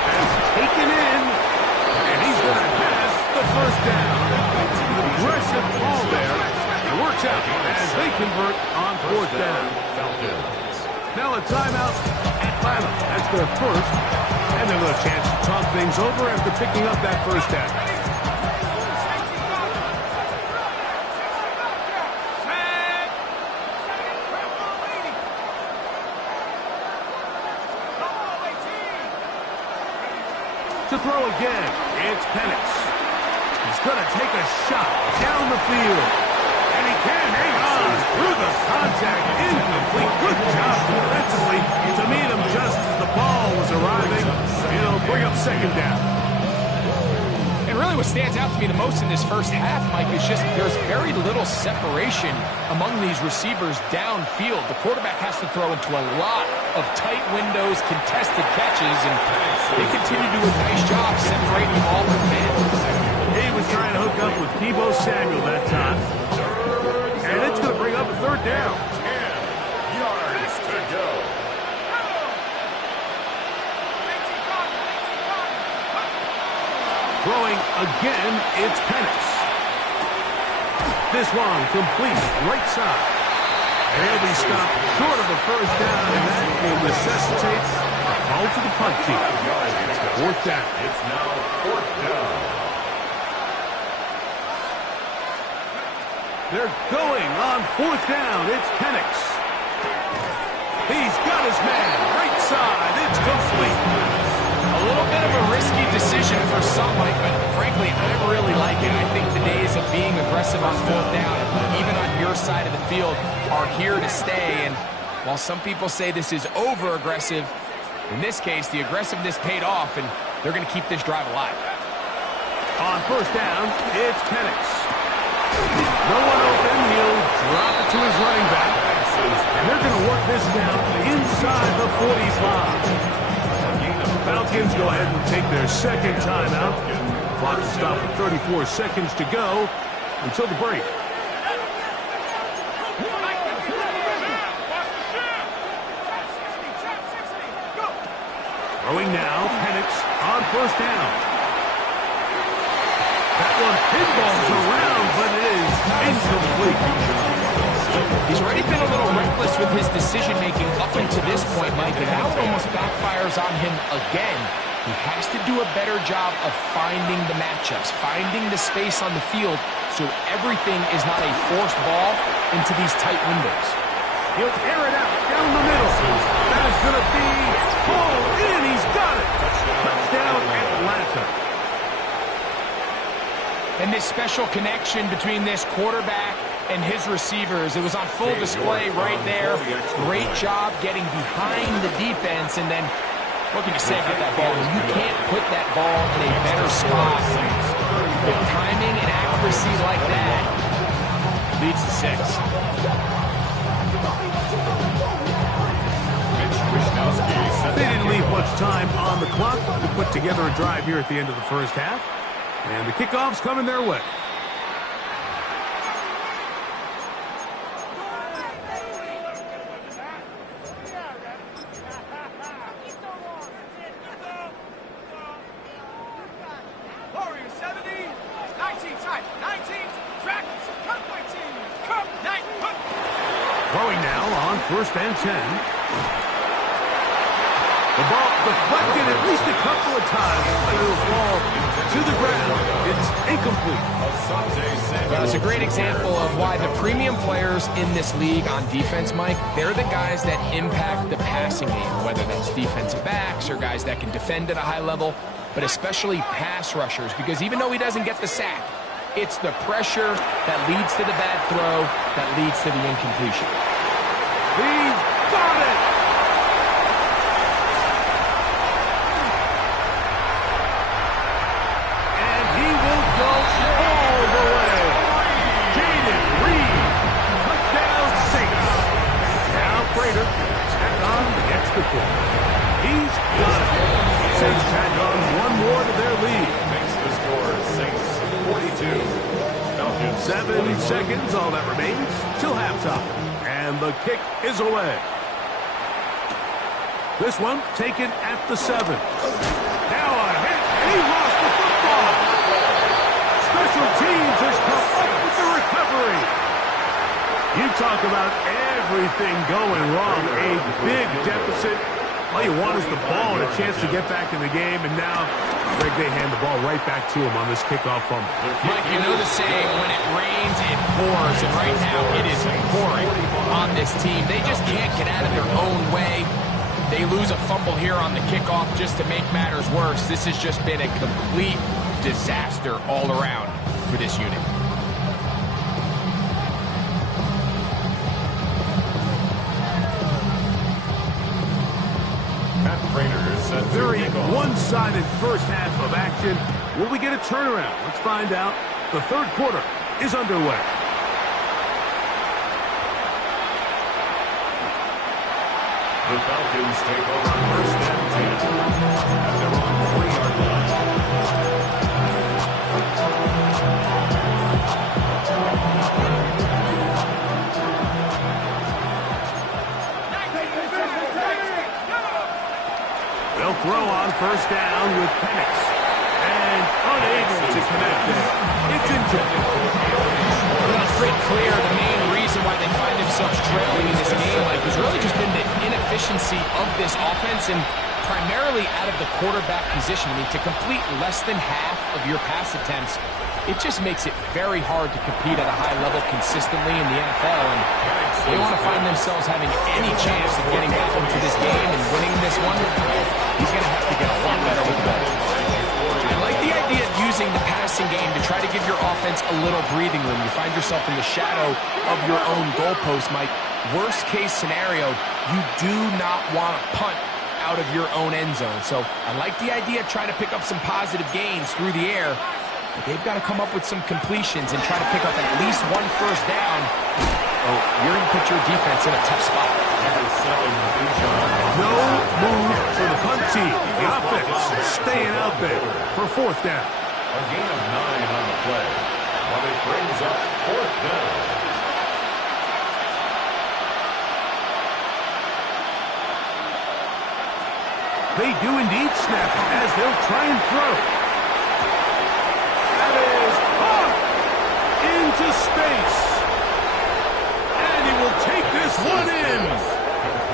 That's taken in. And he's going to pass the 1st down. Aggressive call there. It works out as they convert on 4th down. Now a timeout. Atlanta. That's their first. And they'll have a chance to talk things over after picking up that 1st down. To throw again, it's Penix. He's going to take a shot down the field. And he can hang on through the contact. Incomplete. Good job defensively to meet him just as the ball was arriving. It'll bring up 2nd down. And really what stands out to me the most in this first half, Mike, is just there's very little separation among these receivers downfield. The quarterback has to throw into a lot of tight windows, contested catches, and they continue to do a nice job separating all from man. He was trying to hook up with Deebo Samuel that time. And it's going to bring up a 3rd down. 10 yards to go. Throwing again, it's Penix. This one complete right side. And he'll be stopped short of a 1st down, and that will necessitate a call to the punt team. 4th down. It's now 4th down. They're going on 4th down. It's Penix. He's got his man. Right side. It's complete. A little bit of a risky decision for some, Mike, but frankly, I really like it. I think the days of being aggressive on 4th down, even on your side of the field, are here to stay. And while some people say this is over-aggressive, in this case, the aggressiveness paid off, and they're going to keep this drive alive. On 1st down, it's Penix. No one open. He'll drop it to his running back. And they're going to work this down inside the 45. Falcons go ahead and take their 2nd timeout. Clock will stop with 34 seconds to go until the break. Throwing now, Penix on 1st down. That one pinballs around, but it is incomplete. He's already been a little reckless with his decision-making up until this point, Mike, and now it almost backfires on him again. He has to do a better job of finding the matchups, finding the space on the field, so everything is not a forced ball into these tight windows. He'll air it out down the middle. That is going to be hauled in. He's got it. Touchdown, Atlanta. And this special connection between this quarterback and his receivers, it was on full display right there. Great job getting behind the defense, and then what can you say about that ball? You can't put that ball in a better spot. With timing and accuracy like that, leads to 6. They didn't leave much time on the clock to put together a drive here at the end of the 1st half. And the kickoff's coming their way. Warriors 70, 19 tight, 19, Dragons, come my team, come, 9, put. Throwing now on 1st and 10. The ball deflected at least a couple of times, but it'll fall to the ground. It's incomplete. Well, it's a great example of why the premium players in this league on defense, Mike, they're the guys that impact the passing game, whether that's defensive backs or guys that can defend at a high level, but especially pass rushers, because even though he doesn't get the sack, it's the pressure that leads to the bad throw that leads to the incompletion. He's got it! He's got it. Saints tack on one more to their lead. Makes the score Saints 42. Falcons 7 seconds, all that remains, till halftime. And the kick is away. This one taken at the 7. Now a hit, and he lost the football. Special teams has come up with the recovery. You talk about everything going wrong. A big deficit. All you want is the ball and a chance to get back in the game, and now they hand the ball right back to him on this kickoff fumble. Mike, you know the saying, when it rains, it pours, and right now it is pouring on this team. They just can't get out of their own way. They lose a fumble here on the kickoff just to make matters worse. This has just been a complete disaster all around for this unit. A very one-sided 1st half of action. Will we get a turnaround? Let's find out. The 3rd quarter is underway. The Falcons take over 1st and 10 at their own 3-yard line. They'll throw on 1st down with Penix. And unable to connect there. It's intended. Well, it's pretty clear the main reason why they find themselves trailing in this game, like, has really just been the inefficiency of this offense. And primarily out of the quarterback position. I mean, to complete less than half of your pass attempts, it just makes it very hard to compete at a high level consistently in the NFL. And they want to find themselves having any chance of getting back into this game and winning this one. He's going to have to get a lot better with the ball. I like the idea of using the passing game to try to give your offense a little breathing room. You find yourself in the shadow of your own goalpost, Mike. Worst case scenario, you do not want to punt out of your own end zone. So I like the idea of trying to pick up some positive gains through the air. But they've got to come up with some completions and try to pick up at least one first down. Oh, you're going to put your defense in a tough spot. No move for the punt team. The offense staying out there for fourth down. A gain of 9 on the play, but it brings up fourth down. They do indeed snap as they'll try and throw. That is caught into space. And he will take this one in.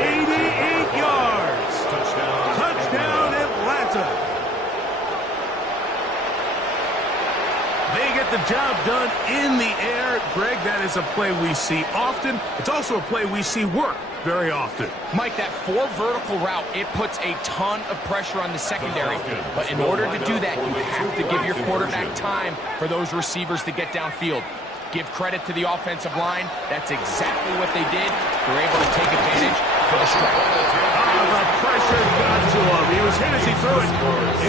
88 yards. Touchdown Atlanta. They get the job done in the air. Greg, that is a play we see often. It's also a play we see work very often. Mike, that 4 vertical route, it puts a ton of pressure on the secondary. But in order to do that, you have to give your quarterback time for those receivers to get downfield. Give credit to the offensive line. That's exactly what they did. They're able to take advantage for the strike. The pressure got to him. He was hit as he threw it.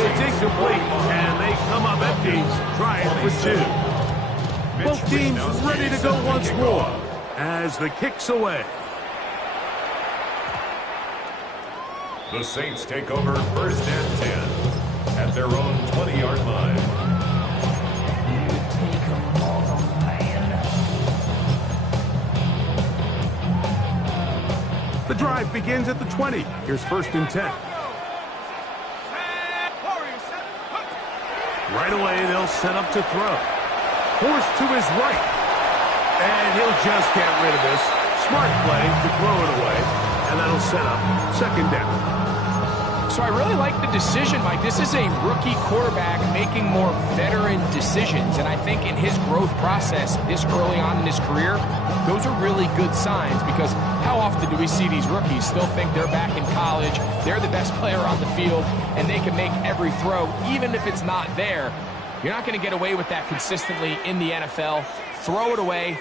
It's incomplete, and they come up empty, trying for 2. Both teams ready to go once more as the kick's away. The Saints take over first and 10 at their own 20-yard line. The drive begins at the 20. Here's first and 10. Right away, they'll set up to throw. Forced to his right. And he'll just get rid of this. Smart play to throw it away. And that'll set up second down. So I really like the decision, Mike. This is a rookie quarterback making more veteran decisions. And I think in his growth process this early on in his career, those are really good signs, because how often do we see these rookies still think they're back in college, they're the best player on the field, and they can make every throw, even if it's not there. You're not going to get away with that consistently in the NFL. Throw it away.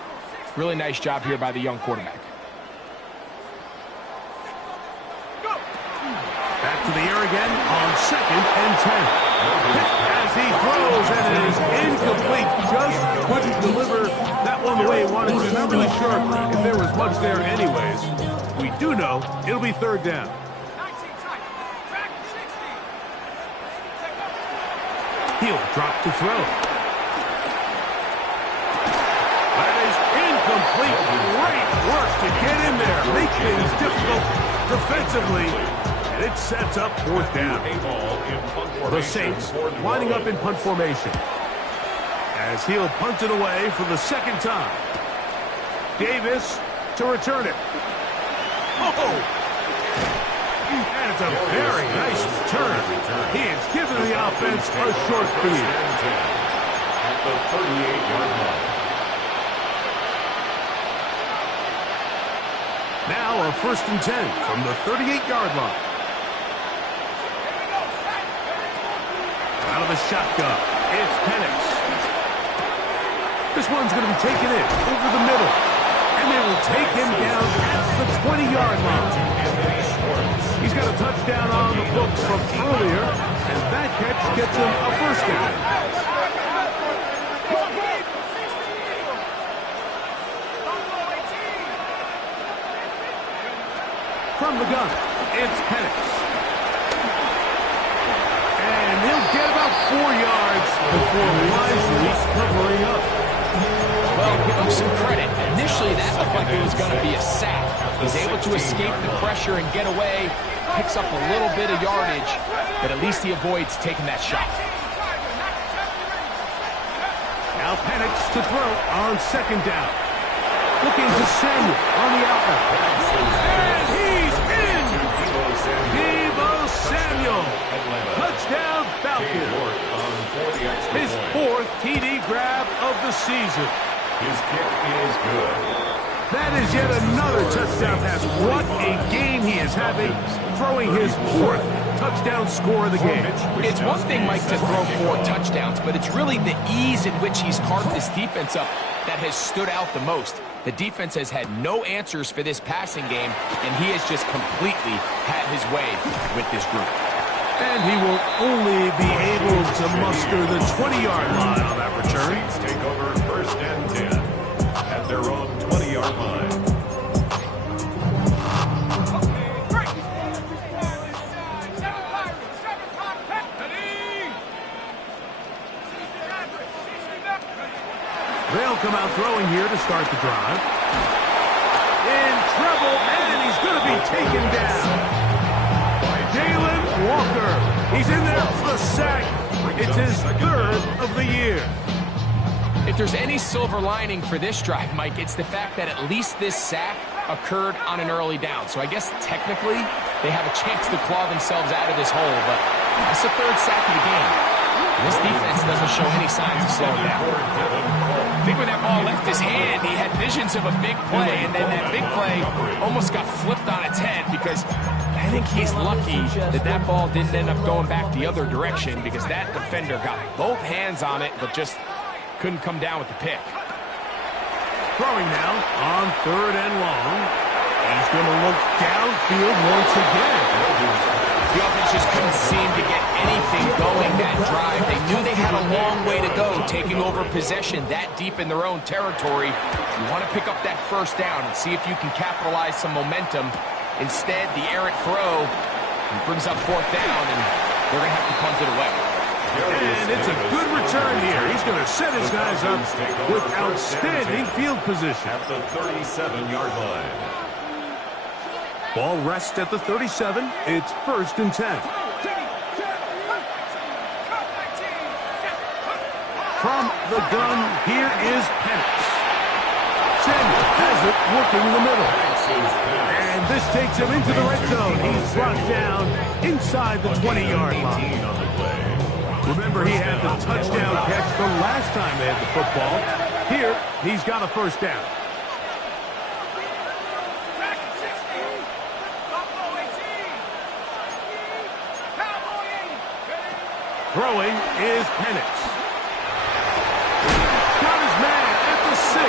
Really nice job here by the young quarterback. Back to the air again on second and 10. As he throws, and it is incomplete. Just couldn't deliver that one the way he wanted to. Not really sure if there was much there anyways. We do know it'll be third down. He'll drop to throw. That is incomplete. Great work to get in there. Make things difficult defensively. It sets up fourth down. The Saints lining up in punt formation as he'll punt it away for the second time. Davis to return it. Oh! And it's a very nice return. He has given the offense a short field. At the 38-yard line. Now a first and 10 from the 38-yard line. Out of the shotgun, it's Penix. This one's going to be taken in over the middle. And they will take him down at the 20-yard line. He's got a touchdown on the books from earlier, and that catch gets him a first down. From the gun, it's Penix. He'll get about 4 yards before wisely covering up. Well, give him some credit. Initially, that looked like it was going to be a sack. He's able to escape the pressure and get away, picks up a little bit of yardage, but at least he avoids taking that shot. Now Penix to throw on second down. Looking to Samuel on the outlet. And he's in! Deebo Samuel season. His kick is good. That is yet another touchdown pass. What a game he is having, throwing his 4th touchdown score of the game. It's one thing, Mike, to throw 4 touchdowns, but it's really the ease in which he's carved this defense up that has stood out the most. The defense has had no answers for this passing game, and he has just completely had his way with this group. And he will only be able to muster the 20-yard line on that return. Saints take over 1st and 10 at their own 20-yard line. They'll come out throwing here to start the drive. In trouble, and he's going to be taken down. Jalen Walker. He's in there for the sack. It's his 3rd of the year. If there's any silver lining for this drive, Mike, it's the fact that at least this sack occurred on an early down. So I guess technically they have a chance to claw themselves out of this hole, but that's the 3rd sack of the game. This defense doesn't show any signs of slowing down. I think when that ball left his hand, he had visions of a big play, and then that big play almost got flipped on its head because I think he's lucky that that ball didn't end up going back the other direction because that defender got both hands on it but just couldn't come down with the pick. Throwing now on 3rd and long. He's going to look downfield once again. The offense just couldn't seem to get anything going that drive. They knew they had a long way to go taking over possession that deep in their own territory. You want to pick up that 1st down and see if you can capitalize some momentum. Instead, the errant throw brings up 4th down, and they're going to have to punt it away. And it's a good return here. He's going to set his guys up with outstanding field position. At the 37-yard line. Ball rests at the 37. It's 1st and 10. From the gun, here is Penix. Samuel has it working in the middle. And this takes him into the red zone. He's brought down inside the 20-yard line. Remember, he had the touchdown catch the last time they had the football. Here, he's got a 1st down. Throwing is Penix. Got his man at the 6.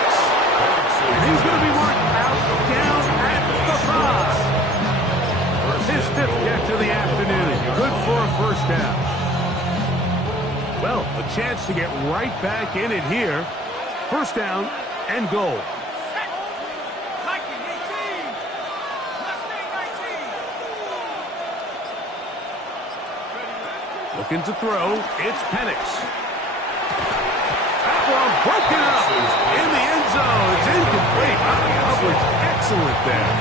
And he's going to be marked out down at the 5. His 5th catch of the afternoon. Good for a 1st down. Well, a chance to get right back in it here. 1st down and goal. Looking to throw, it's Penix. That one broken up in the end zone. It's incomplete. Coverage excellent there.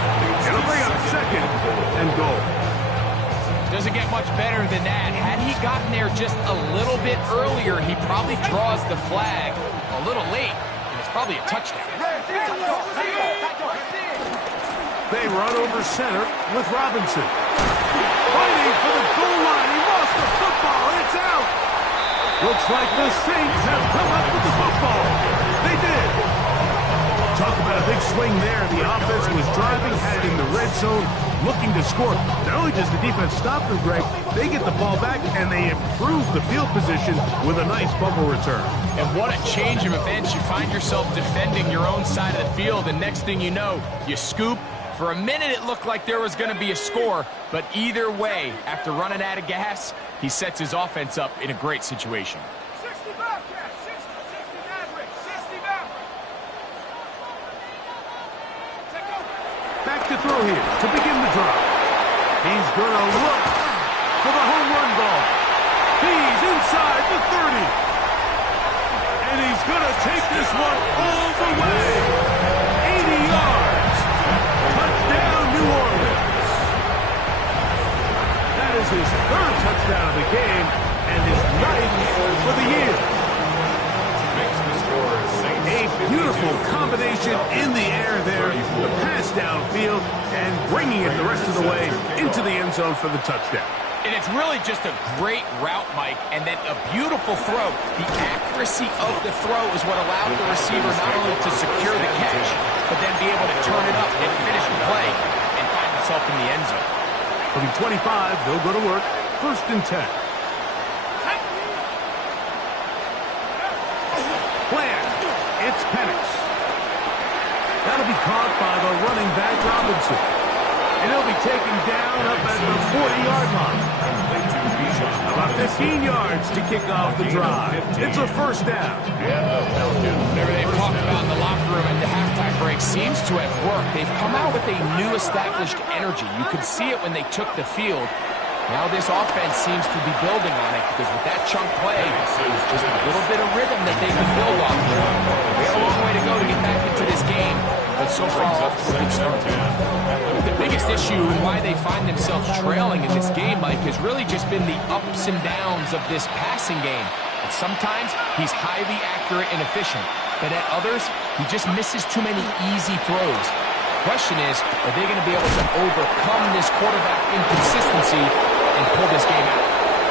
Gonna bring up 2nd and goal. Doesn't get much better than that. Had he gotten there just a little bit earlier, he probably draws the flag a little late, and it's probably a touchdown. They run over center with Robinson. Fighting for the goal line. He lost the football. It's out. Looks like the Saints have come up with the football. They did. Talk about a big swing there. The offense was driving, had it in the red zone, looking to score. Not only does the defense stop them, Greg, they get the ball back and they improve the field position with a nice fumble return. And what a change of events. You find yourself defending your own side of the field, and next thing you know, you scoop. For a minute, it looked like there was going to be a score, but either way, after running out of gas, he sets his offense up in a great situation. 60 back, 60 Maverick, 60 Maverick. Back to throw here to begin the drive. He's going to look for the home run ball. He's inside the 30. And he's going to take this one all the way. 80 yards. Touchdown, New Orleans. That is his 3rd touchdown of the game and his 9th for the year. A beautiful combination in the air there, the pass downfield, and bringing it the rest of the way into the end zone for the touchdown. And it's really just a great route, Mike, and then a beautiful throw. The accuracy of the throw is what allowed the receiver not only to secure the catch, but then be able to turn it up and finish the play and find himself in the end zone. From 25, they'll go to work. 1st and 10. Plan. It's Penix. That'll be caught by the running back, Robinson. And he'll be taken down up at the 40-yard line. About 15 yards to kick off the drive. It's a 1st down. Whatever they've talked about in the locker room at the halftime break seems to have worked. They've come out with a new established energy. You could see it when they took the field. Now this offense seems to be building on it because with that chunk play, just a little bit of rhythm that they can build off of. They have a long way to go to get back into this game, but so far off to a good start. The biggest issue and why they find themselves trailing in this game, Mike, has really just been the ups and downs of this passing game. And sometimes he's highly accurate and efficient, but at others, he just misses too many easy throws. The question is, are they going to be able to overcome this quarterback inconsistency and pull this game out?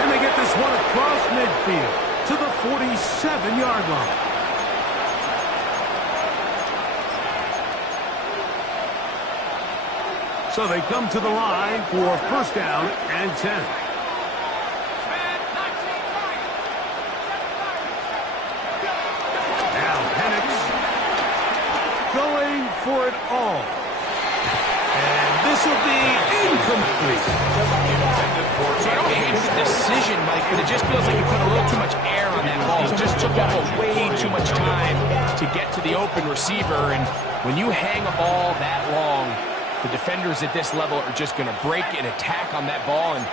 And they get this one across midfield to the 47-yard line. So they come to the line for 1st down and 10. Now Penix going for it all. And this will be incomplete. So I don't hate the decision, Mike, but it just feels like you put a little too much air on that ball. It just took that ball way too much time to get to the open receiver. And when you hang a ball that long, the defenders at this level are just going to break and attack on that ball, and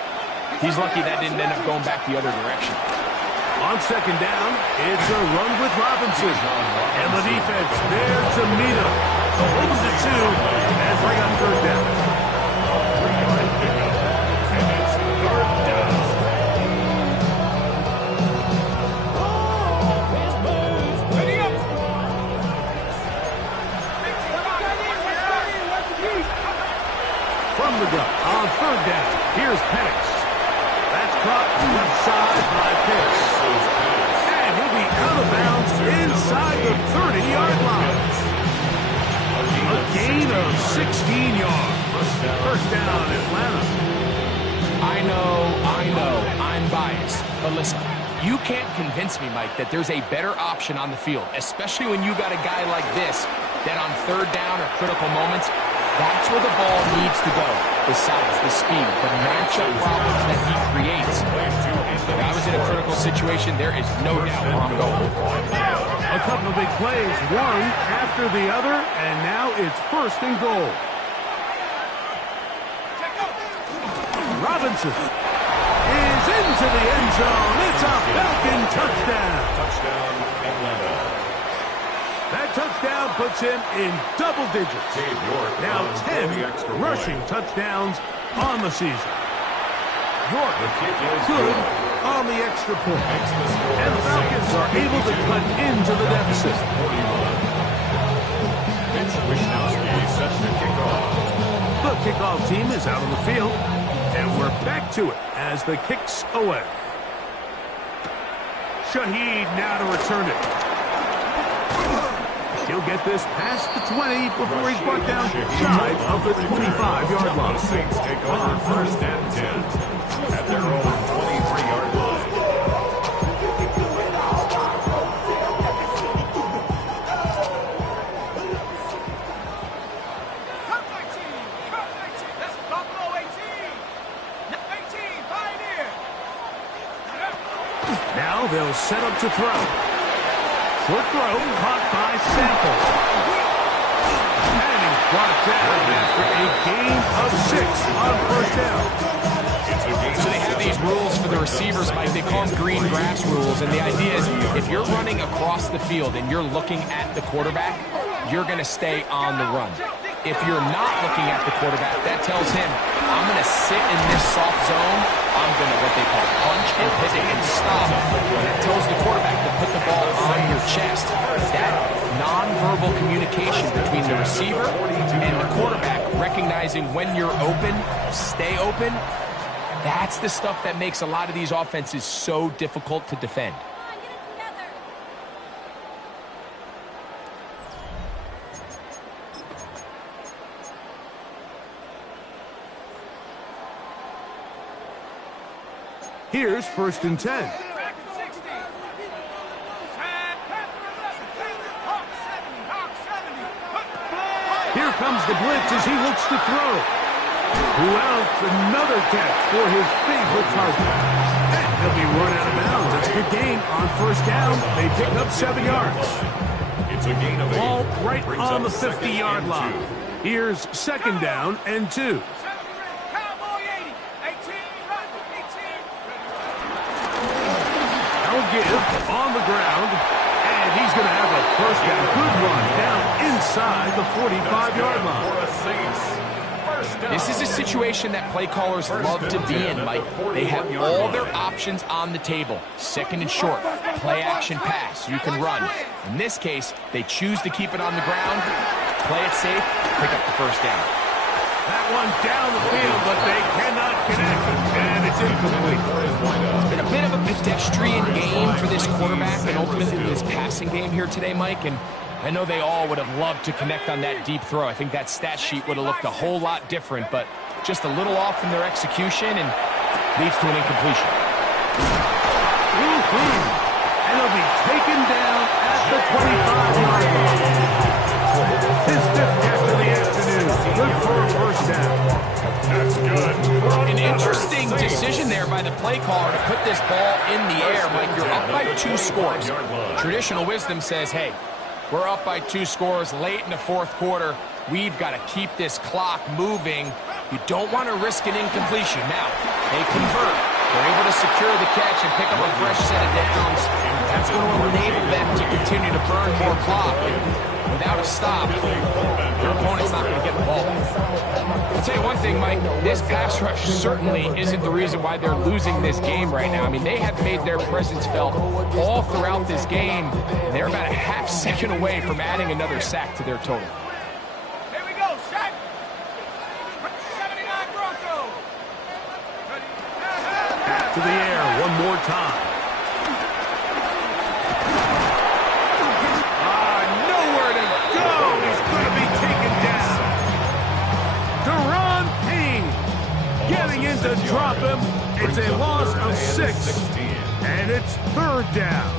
he's lucky that didn't end up going back the other direction. On 2nd down, it's a run with Robinson. And the defense there to meet him. They'll hold him to 2 and bring up 3rd down. From the gun on 3rd down, here's Penix. That's caught left side by Pitts. And he'll be out of bounds inside the 30-yard line. A gain of 16 yards. 1st down, Atlanta. I know, I'm biased. But listen, you can't convince me, Mike, that there's a better option on the field, especially when you got a guy like this that on 3rd down or critical moments, that's where the ball needs to go. The size, the speed, the matchup problems that he creates. If I was in a critical situation, there is no doubt where I'm going. A couple of big plays, one after the other, and now it's 1st and goal. Robinson is into the end zone. It's a Falcon touchdown. Touchdown, Atlanta. That touchdown puts him in double digits. Now 10 rushing touchdowns on the season. York good on the extra point. And the Falcons are able to cut into the deficit. Set to kick off. The kickoff team is out on the field. And we're back to it as the kick's away. Shaheed now to return it. He'll get this past the 20 before he's brought down shy of the 25-yard line. The Saints take over 1st and 10 at their own 23-yard line. That's Buffalo 18. 18, Pioneer. Now they'll set up to throw. Short throw caught by Sample. And he's brought down after a gain of 6 on 1st down. So they have these rules for the receivers, Mike. They call them green grass rules. And the idea is if you're running across the field and you're looking at the quarterback, you're going to stay on the run. If you're not looking at the quarterback, that tells him, I'm going to sit in this soft zone. I'm going to what they call punch and pivot and stop. And that tells the quarterback to put the ball on your chest. That nonverbal communication between the receiver and the quarterback, recognizing when you're open, stay open, That's the stuff that makes a lot of these offenses so difficult to defend. Here's 1st and 10. Here comes the blitz as he looks to throw. Who else? Another catch for his favorite target. And he'll be run out of bounds. It's a good gain on 1st down. They pick up 7 yards. It's a gain of 8. Ball right on the 50-yard line. Here's 2nd down and 2. Give on the ground, and he's going to have a 1st down. Good run down inside the 45-yard line. This is a situation that play callers love to be in, Mike. They have all their options on the table. 2nd and short, play action pass, you can run. In this case, they choose to keep it on the ground, play it safe, pick up the 1st down. That one down the field, but they cannot connect, and it's incomplete. It's been a bit of a pedestrian game for this quarterback and ultimately this passing game here today, Mike, and I know they all would have loved to connect on that deep throw. I think that stat sheet would have looked a whole lot different, but just a little off in their execution and leads to an incompletion. And he'll be taken down at the 25-yard line. His 5th catch of the afternoon. Good for a 1st down. That's good. An interesting decision there by the play caller to put this ball in the air. Mike, you're up by 2 scores. Traditional wisdom says, hey, we're up by 2 scores late in the 4th quarter. We've got to keep this clock moving. You don't want to risk an incompletion. Now, they convert. They're able to secure the catch and pick up a fresh set of downs. That's going to enable them to continue to burn more clock. Without a stop, your opponent's not going to get the ball. I'll tell you one thing, Mike, this pass rush certainly isn't the reason why they're losing this game right now. I mean, they have made their presence felt all throughout this game. They're about a half second away from adding another sack to their total. Here we go, sack. 79 Broncos. Back to the air one more time. To drop him. It's a loss of 6, and it's 3rd down.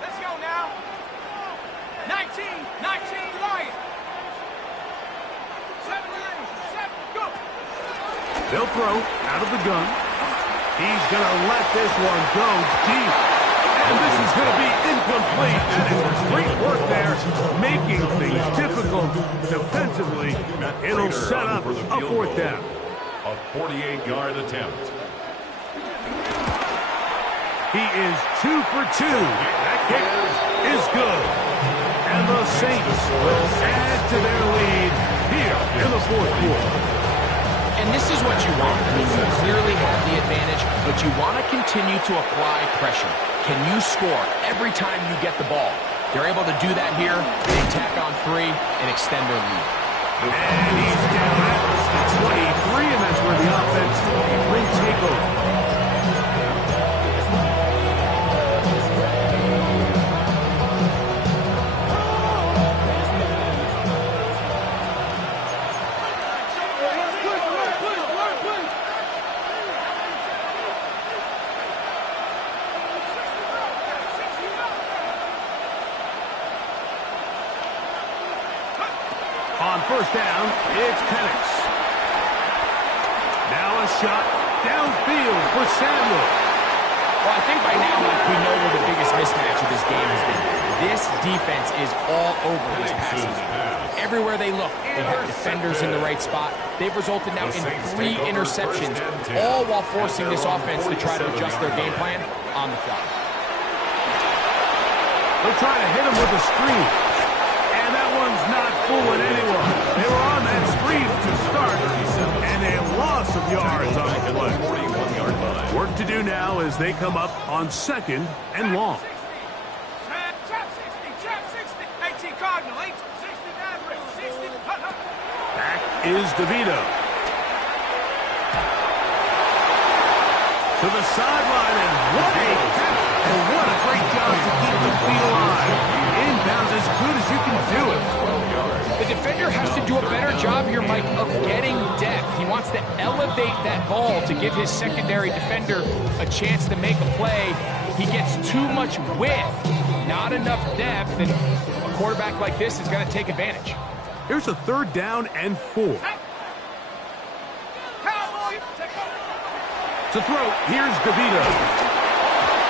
Let's go now. 19 Lions. 7, go. They'll throw out of the gun. He's going to let this one go deep. And this is going to be incomplete. And it was great work there, making things difficult defensively. It'll set up a 4th down. A 48-yard attempt. He is 2 for 2. That kick is good. And the Saints will add to their lead here in the 4th quarter. And this is what you want. I mean, you clearly have the advantage, but you want to continue to apply pressure. Can you score every time you get the ball? They're able to do that here. They tack on 3 and extend their lead. And he's down at the 23, and that's where the offense will take over. On 1st down, it's Penix. Now a shot downfield for Samuel. Well, I think by now we know where the biggest mismatch of this game has been. This defense is all over this passing game. Everywhere they look, they have defenders in the right spot. They've resulted now in 3 interceptions, all while forcing this offense to try to adjust their game plan on the fly. They're trying to hit him with a screen. And that one's not fooling anyone. They were on that screen to start, and a loss of yards on the play. Work to do now as they come up on 2nd and long. is DeVito. To the sideline, and what a catch, and what a great job to keep the feet alive. Inbounds as good as you can do it. The defender has to do a better job here, Mike, of getting depth. He wants to elevate that ball to give his secondary defender a chance to make a play. He gets too much width, not enough depth, and a quarterback like this is going to take advantage. Here's a 3rd down and 4. To throw, here's DeVito.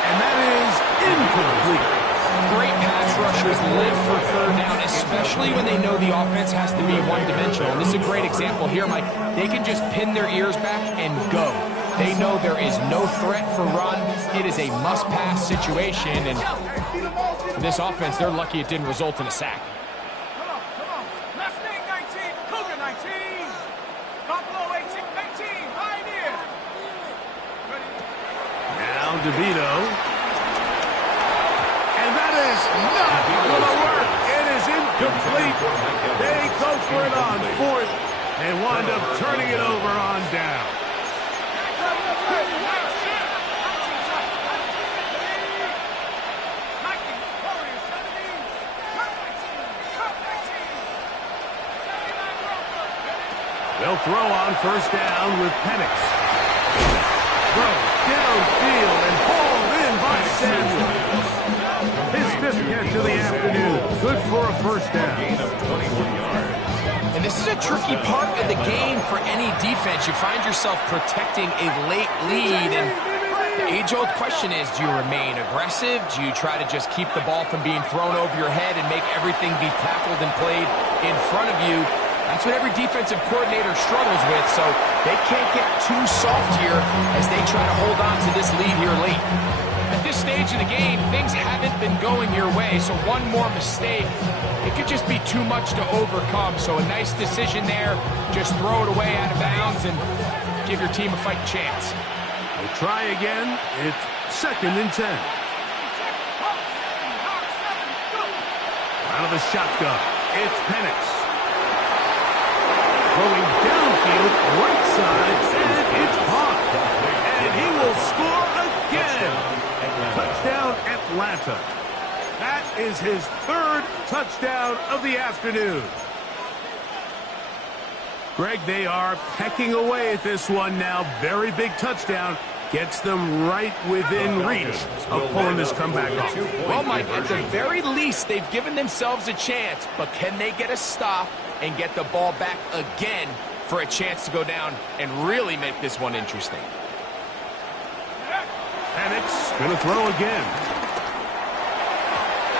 And that is incomplete. Great pass rushers live for 3rd down, especially when they know the offense has to be one-dimensional. And this is a great example here, Mike. They can just pin their ears back and go. They know there is no threat for run. It is a must-pass situation, and for this offense, they're lucky it didn't result in a sack. Come on. Mustang 19, Cougar 19. Buffalo 18, Pioneer. Now DeVito. And that is not going to work. It is incomplete. They go for it on 4th. They wind up turning it over on down. They'll throw on 1st down with Penix. Throw downfield and hauled in by Samuel. His 5th catch of the afternoon. Good for a 1st down. And this is a tricky part of the game for any defense. You find yourself protecting a late lead, and the age-old question is, do you remain aggressive? Do you try to just keep the ball from being thrown over your head and make everything be tackled and played in front of you? That's what every defensive coordinator struggles with, so they can't get too soft here as they try to hold on to this lead here late. At this stage of the game, things haven't been going your way, so one more mistake, it could just be too much to overcome. So a nice decision there, just throw it away out of bounds and give your team a fighting chance. We'll try again. It's 2nd and 10. Out of the shotgun, it's Penix. Going downfield, right side, and it's caught. And he will score again. Touchdown, Atlanta. That is his 3rd touchdown of the afternoon. Greg, they are pecking away at this one now. Very big touchdown. Gets them right within reach of pulling this comeback off. Well, Mike, at the very least, they've given themselves a chance, but can they get a stop and get the ball back again for a chance to go down and really make this one interesting? Penix going to throw again.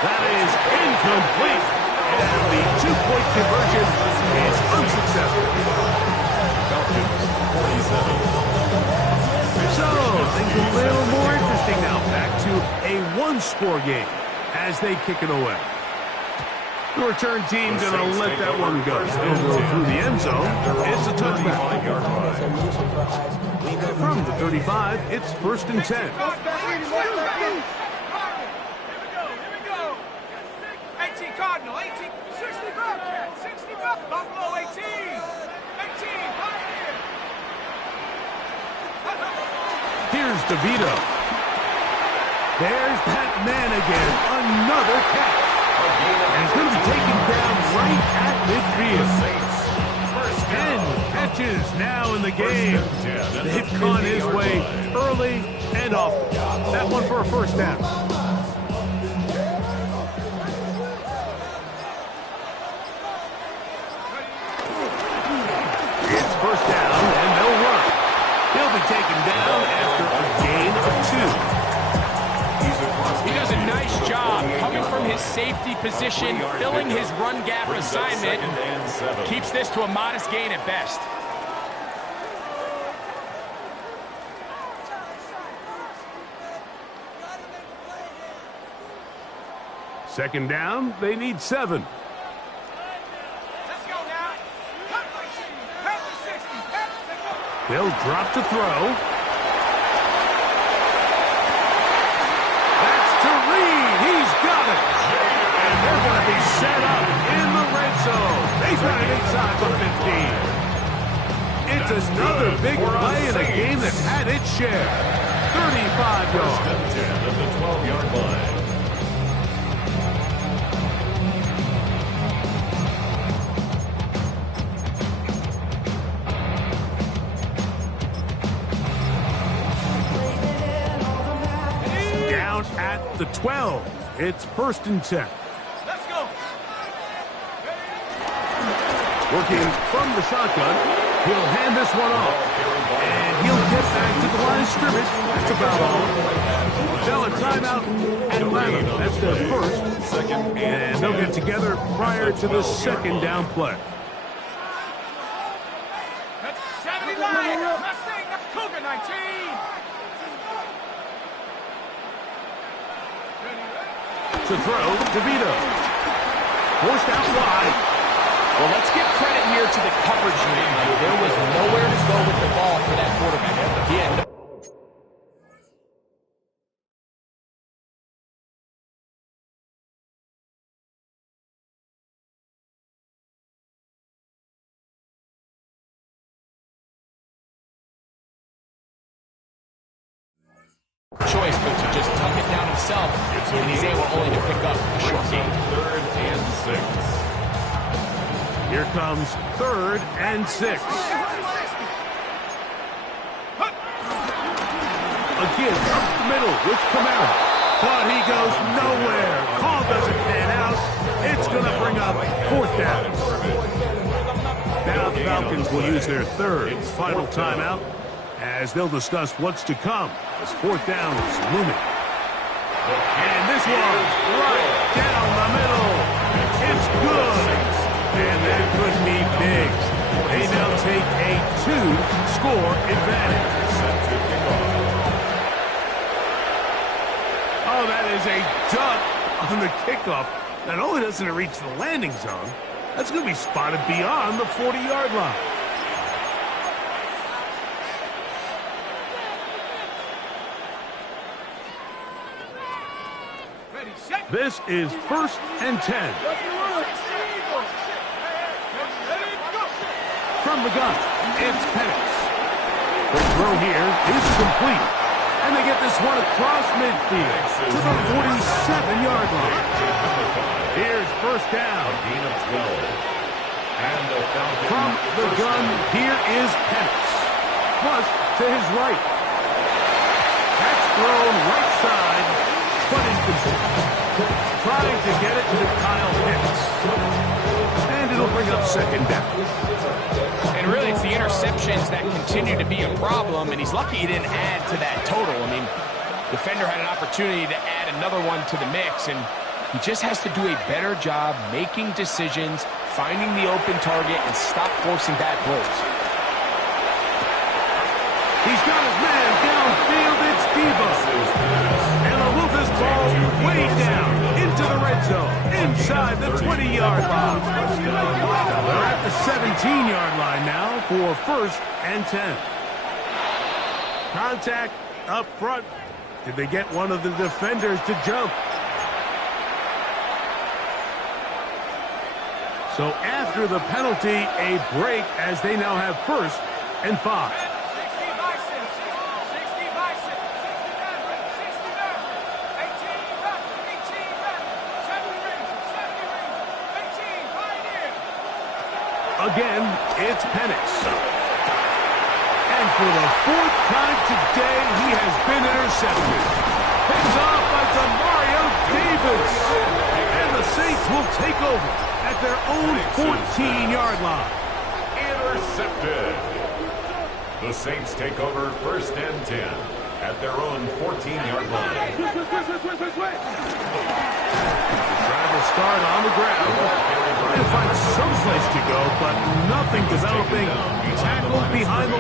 That is incomplete. And the 2-point conversion is unsuccessful. So, things a little more interesting now. Back to a 1-score game as they kick it away. The return team going to let that one go. Still go through the end zone. It's a touchback. From the 35, it's 1st and 10. Here we go. 18 Cardinal, 18, 65, Buffalo 18, 18, Pioneer. Here's DeVito. There's that man again. Another catch. And he's going to be taken down right at midfield. 10 catches now in the game. They've gone his way early and often. That one for a 1st down. It's 1st down, and they'll run. He'll be taken down after a gain of 2. He does a nice job coming from his safety position, filling his run gap assignment, keeps this to a modest gain at best. Second down, they need 7. Let's go now. Pass the 60. They'll drop to throw. That's to Reed. He's got it. And they're going to be set up in the red zone. They've got it inside the 15. It's another big play in a game that's had its share. 35 yards. First and 10 at the 12-yard line. Down at the 12. It's first and 10. Let's go. Working from the shotgun. He'll hand this one off. And he'll get back to the line of scrimmage. That's about all. They'll a timeout at Atlanta. That's their first. And they'll get together prior to the second down play. That's 79. Mustang. That's Cougar 19. To throw, DeVito. Forced out wide. Well, let's give credit here to the coverage unit. There was nowhere to go with the ball for that quarterback. He had no choice but to just tuck it down himself, and he's able only to pick up a short gain. 3rd and 6. Here comes 3rd and 6. Again, up the middle with Kamara. But he goes nowhere. Call doesn't pan out. It's going to bring up 4th down. Now the Falcons will use their 3rd and final timeout as they'll discuss what's to come as 4th down is looming. And this one right down the middle. It's good. And that could be big. They now take a 2-score advantage. Oh, that is a duck on the kickoff. Not only doesn't it reach the landing zone, that's going to be spotted beyond the 40-yard line. Ready, set. This is 1st and 10. From the gun, it's Penix. The throw here is complete. And they get this one across midfield to the 47-yard line. Here's first down. Gain of 12. And the Falcons. From the gun, here is Penix. Flush to his right. That's thrown right side, but incomplete. Trying to get it to Kyle Pitts. And it'll bring up second down. And really, it's the interceptions that continue to be a problem, and he's lucky he didn't add to that total. I mean, defender had an opportunity to add another one to the mix, and he just has to do a better job making decisions, finding the open target, and stop forcing bad throws. He's got his man downfield. It's Debo. And he'll move this ball way down into the red zone, inside the 20-yard line. They're at the 17-yard line now for 1st and 10. Contact up front. Did they get one of the defenders to jump? So after the penalty, a break as they now have 1st and 5. 60 Bison, 60 Bison, 60 Denver, 60 Denver, 18 Denver, 18 Denver, 70 Ranger, 18 Pioneer. Again, it's Penix. And for the 4th time today, he has been intercepted. Picked off by Demario Davis. And the Saints will take over at their own 14-yard line. Intercepted. The Saints take over 1st and 10 at their own 14-yard line. Drive will start on the ground. Trying to find some place to go, but nothing developing. Tackled behind the